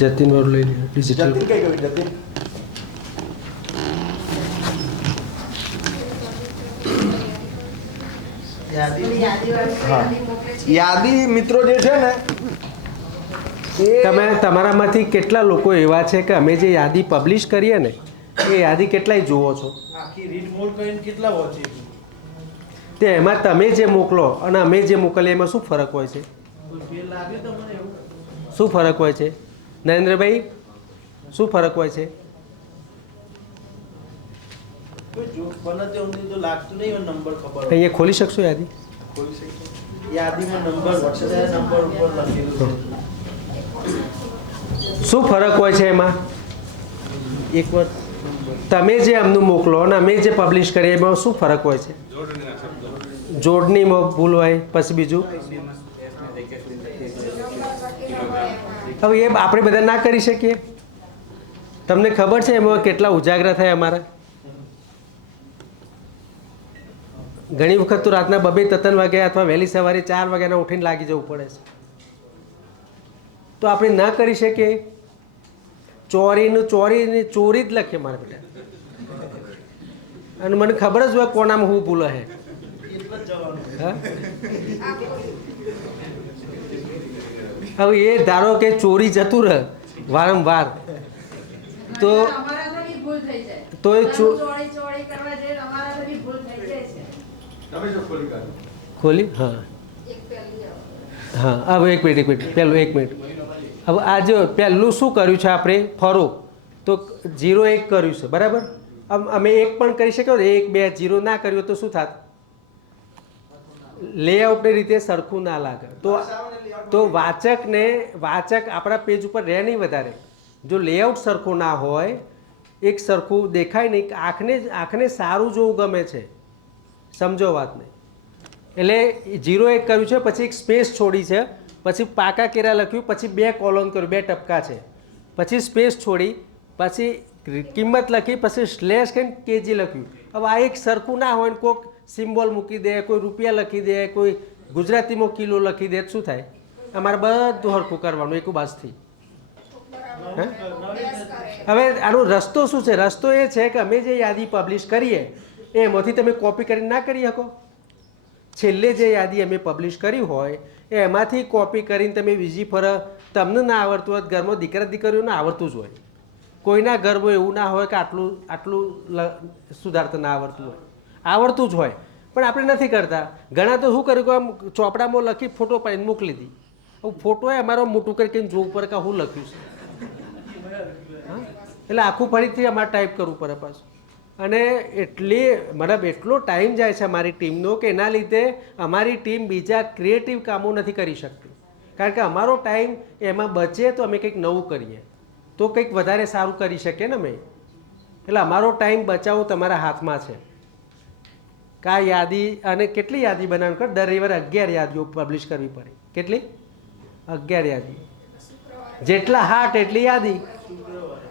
જતીન વાળું લઈ લે. ડિજિટલ જતીન કઈ કહ્યું? જતીન યાદી મિત્રો જે છે ને તમે તમારામાંથી કેટલા લોકો એવા છે કે અમે જે યાદી પબ્લિશ કરીએ ને એ યાદી કેટલાય જુઓ છો? આખી રીડ મોડ કરીને કેટલા વોચે તે એમાં તમે જે મોકલો અને અમે જે મોકલીએ એમાં શું ફરક હોય છે? કોઈ ફેર લાગે તમને એવું? શું ફરક હોય છે નરેન્દ્રભાઈ? શું ફરક હોય છે? કોઈ જો બને તે ઊંધી તો લાગતું નહીં હોય નંબર ખબર હોય. અહીંયા ખોલી શકશો યાદી? ખોલી શકીએ. યાદીમાં નંબર WhatsApp નંબર ઉપર લખેલું છે. શું ફરક હોય છે એમાં? એક વાર તમે જે અમનું મોકલો અને અમે જે પબ્લિશ કરીએ એમાં શું ફરક હોય છે? જોડણીમાં ભૂલ હોય, પછી બીજું હવે એ આપણે બધા ના કરી શકીએ. તમને ખબર છે એમાં કેટલા ઉજાગરા થાય અમારા? ઘણી વખત તો રાતના 2-3 વાગ્યા અથવા વહેલી સવારે 4 વાગ્યાના ઉઠીને લાગી જવું પડે છે. તો આપણે ના કરી શકીએ. ચોરીની ચોરી જ લખીએ મારા બેટા, અને મને ખબર જ હોય કોનામાં હું ભૂલ હે. એટલે જ જવાનું. હા? હવે એ ધારો કે ચોરી જતું રહે વારંવાર તો અમારાથી ભૂલ થઈ જાય. તો એ ચોરી કરવા જઈએ અમારાથી ભૂલ થઈ જાય છે. તમે શું ખોલી કાઢો? ખોલી હા એક પહેલી આવે. હા હવે એક મિનિટ પહેલું 1 મિનિટ. હવે આ જો પહેલું શું કર્યું છે આપણે ફરો તો 0-1 કર્યું છે બરાબર. અમે 1 પણ કરી શક્યો 1 2 0 ના કર્યું તો શું થાત? લેઆઉટની રીતે સરખું ના લાગે તો વાચક આપણા પેજ ઉપર રહે નહીં વધારે. જો લેઆઉટ સરખું ના હોય, એક સરખું દેખાય નહીં, આંખને સારું જોવું ગમે છે. સમજો વાતને. એટલે 0-1 કર્યું છે, પછી એક સ્પેસ છોડી છે, પછી પાકા કેરા લખ્યું, પછી 2 કોલમ કર્યું, 2 ટપકા છે, પછી સ્પેસ છોડી, પછી કિંમત લખી, પછી સ્લેશ કરીને કેજી લખ્યું. હવે આ એક સરખું ના હોય ને કોઈક સિમ્બોલ મૂકી દે, કોઈ રૂપિયા લખી દે, કોઈ ગુજરાતીમાં કિલો લખી દે, શું થાય? અમારે બધું હરખું કરવાનું એક બાજથી. હવે આનો રસ્તો શું છે? રસ્તો એ છે કે અમે જે યાદી પબ્લિશ કરીએ એમાંથી તમે કોપી કરીને ના કરી શકો. છેલ્લે જે યાદી અમે પબ્લિશ કરી હોય એમાંથી કોપી કરીને તમે બીજી ફરક તમને ના આવડતું હોય, ઘરમાં દીકરીઓને આવડતું જ હોય. કોઈના ઘરમાં એવું ના હોય કે આટલું સુધારતા ના આવડતું હોય, આવડતું જ હોય, પણ આપણે નથી કરતા. ઘણા તો શું કર્યું કે આમ ચોપડામાં લખી ફોટો પાડીને મોકલી દી. હવે ફોટો અમારો મોટું કરીને જોવું પડે કે શું લખ્યું છે. એટલે આખું ફરીથી અમારે ટાઈપ કરવું પડે પાછું. અને એટલો ટાઈમ જાય છે અમારી ટીમનો કે એના લીધે અમારી ટીમ બીજા ક્રિએટિવ કામો નથી કરી શકતી. કારણ કે અમારો ટાઈમ એમાં બચે તો અમે કંઈક નવું કરીએ તો કંઈક વધારે સારું કરી શકીએ ને અમે. એટલે અમારો ટાઈમ બચાવવો તમારા હાથમાં છે. કા યાદી અને કેટલી યાદી બનાવવી પડે? દર રવિવારે 11 યાદીઓ પબ્લિશ કરવી પડે. કેટલી? 11 યાદી. જેટલા હાટ એટલી યાદી.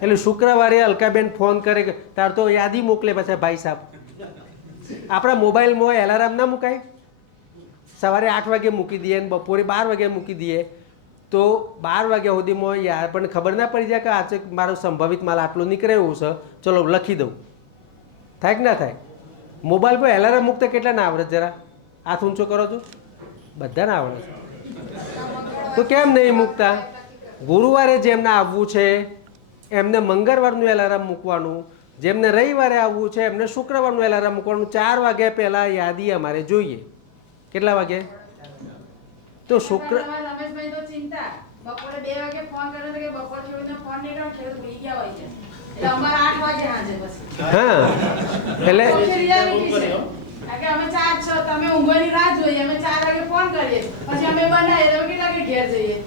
એટલે શુક્રવારે અલકાબેન ફોન કરે કે તાર તો યાદી મોકલે. પાછા ભાઈ સાહેબ આપણા મોબાઈલમાં એલાર્મ ના મુકાય? સવારે 8 વાગે મૂકી દઈએ ને બપોરે 12 વાગે મૂકી દઈએ તો 12 વાગ્યા સુધીમાં યાર પણ ખબર ના પડી જાય કે આજે મારો સંભવિત માલ આટલું નીકળે એવું છે, ચલો લખી દઉં. થાય કે ના થાય? મોબાઈલ પર એલાર્મ મૂકતા કેટલા ના આવડે? જરા હાથ ઊંચો કરો છો. બધાને આવડે છે તો કેમ નહીં મૂકતા? ગુરુવારે જેમને આવવું છે એમને મંગળવારનું એલાર્મ મૂકવાનું, જેમને રવિવારે આવવું છે એમને શુક્રવારનું એલાર્મ મૂકવાનું. 4 વાગ્યા પહેલાં યાદી અમારે જોઈએ. કેટલા વાગે? તો રમેશભાઈ તો ચિંતા બપોરે 2 વાગે ફોન કર્યો કે બપોર છોડીને ફોન નહીં કર્યો, ખેડ ભૂલી ગયા હોય છે. એટલે અમારે 8 વાગે હાજર પછી. હા એટલે કે અમે 4 છો, તમે ઊંઘવાની રાહ જોઈએ, અમે 4 વાગે ફોન કરીએ, પછી અમે બનાવીએ તો કેટલા વાગે ઘેર જઈએ.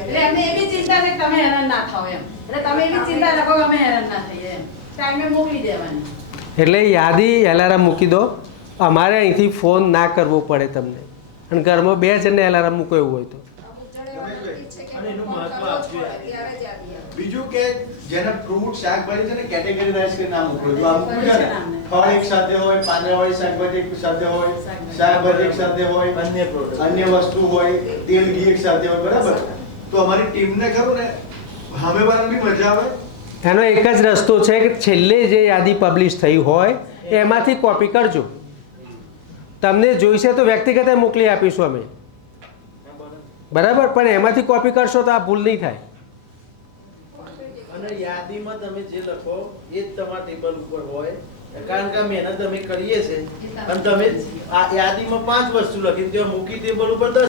એટલે એમને એવી ચિંતા છે કે તમે હેરાન ના થાવ એમ. એટલે તમે એવી ચિંતા રાખો કે અમે હેરાન ના થઈએ એમ. ટાઈમે મોકલી દેવાની. એટલે યાદી એલાર્મ મૂકી દો. અમારે અહીંથી ફોન ના કરવો પડે તમને. અને ઘરમાં 2 જણને એલાર્મ મૂકો એવું હોય તો. અને એનું મહત્વ આપજો. બીજું કે જેને ફ્રૂટ શાકભાજી છે ને કેટેગરી વાઇઝ કે નામ મૂકવું. જો આમ મૂક્યું છે ને, ફળ એક સાથે હોય, પાંદડાવાળી શાકભાજી એક સાથે હોય, શાકભાજી એક સાથે હોય, અન્ય વસ્તુ હોય, તેલ ઘી એક સાથે હોય, બરાબર? તો અમારી ટીમને ખરું ને સામેવાળાને બી મજા આવે. એનો એક જ રસ્તો છે કે છેલ્લે જે યાદી પબ્લિશ થઈ હોય એમાંથી કોપી કરજો. તમને જોઈશે તો વ્યક્તિગત મોકલી આપીશું અમે. બરાબર, પણ એમાંથી કોપી કરશો તો આ ભૂલ નહીં થાય. અને યાદીમાં તમે જે લખો એ જ તમારા ટેબલ ઉપર હોય, કારણ કે આ મહેનત અમે કરીએ છીએ અને તમે આ યાદીમાં 5 વસ્તુ લખી ત્યાં મૂકી ટેબલ ઉપર 10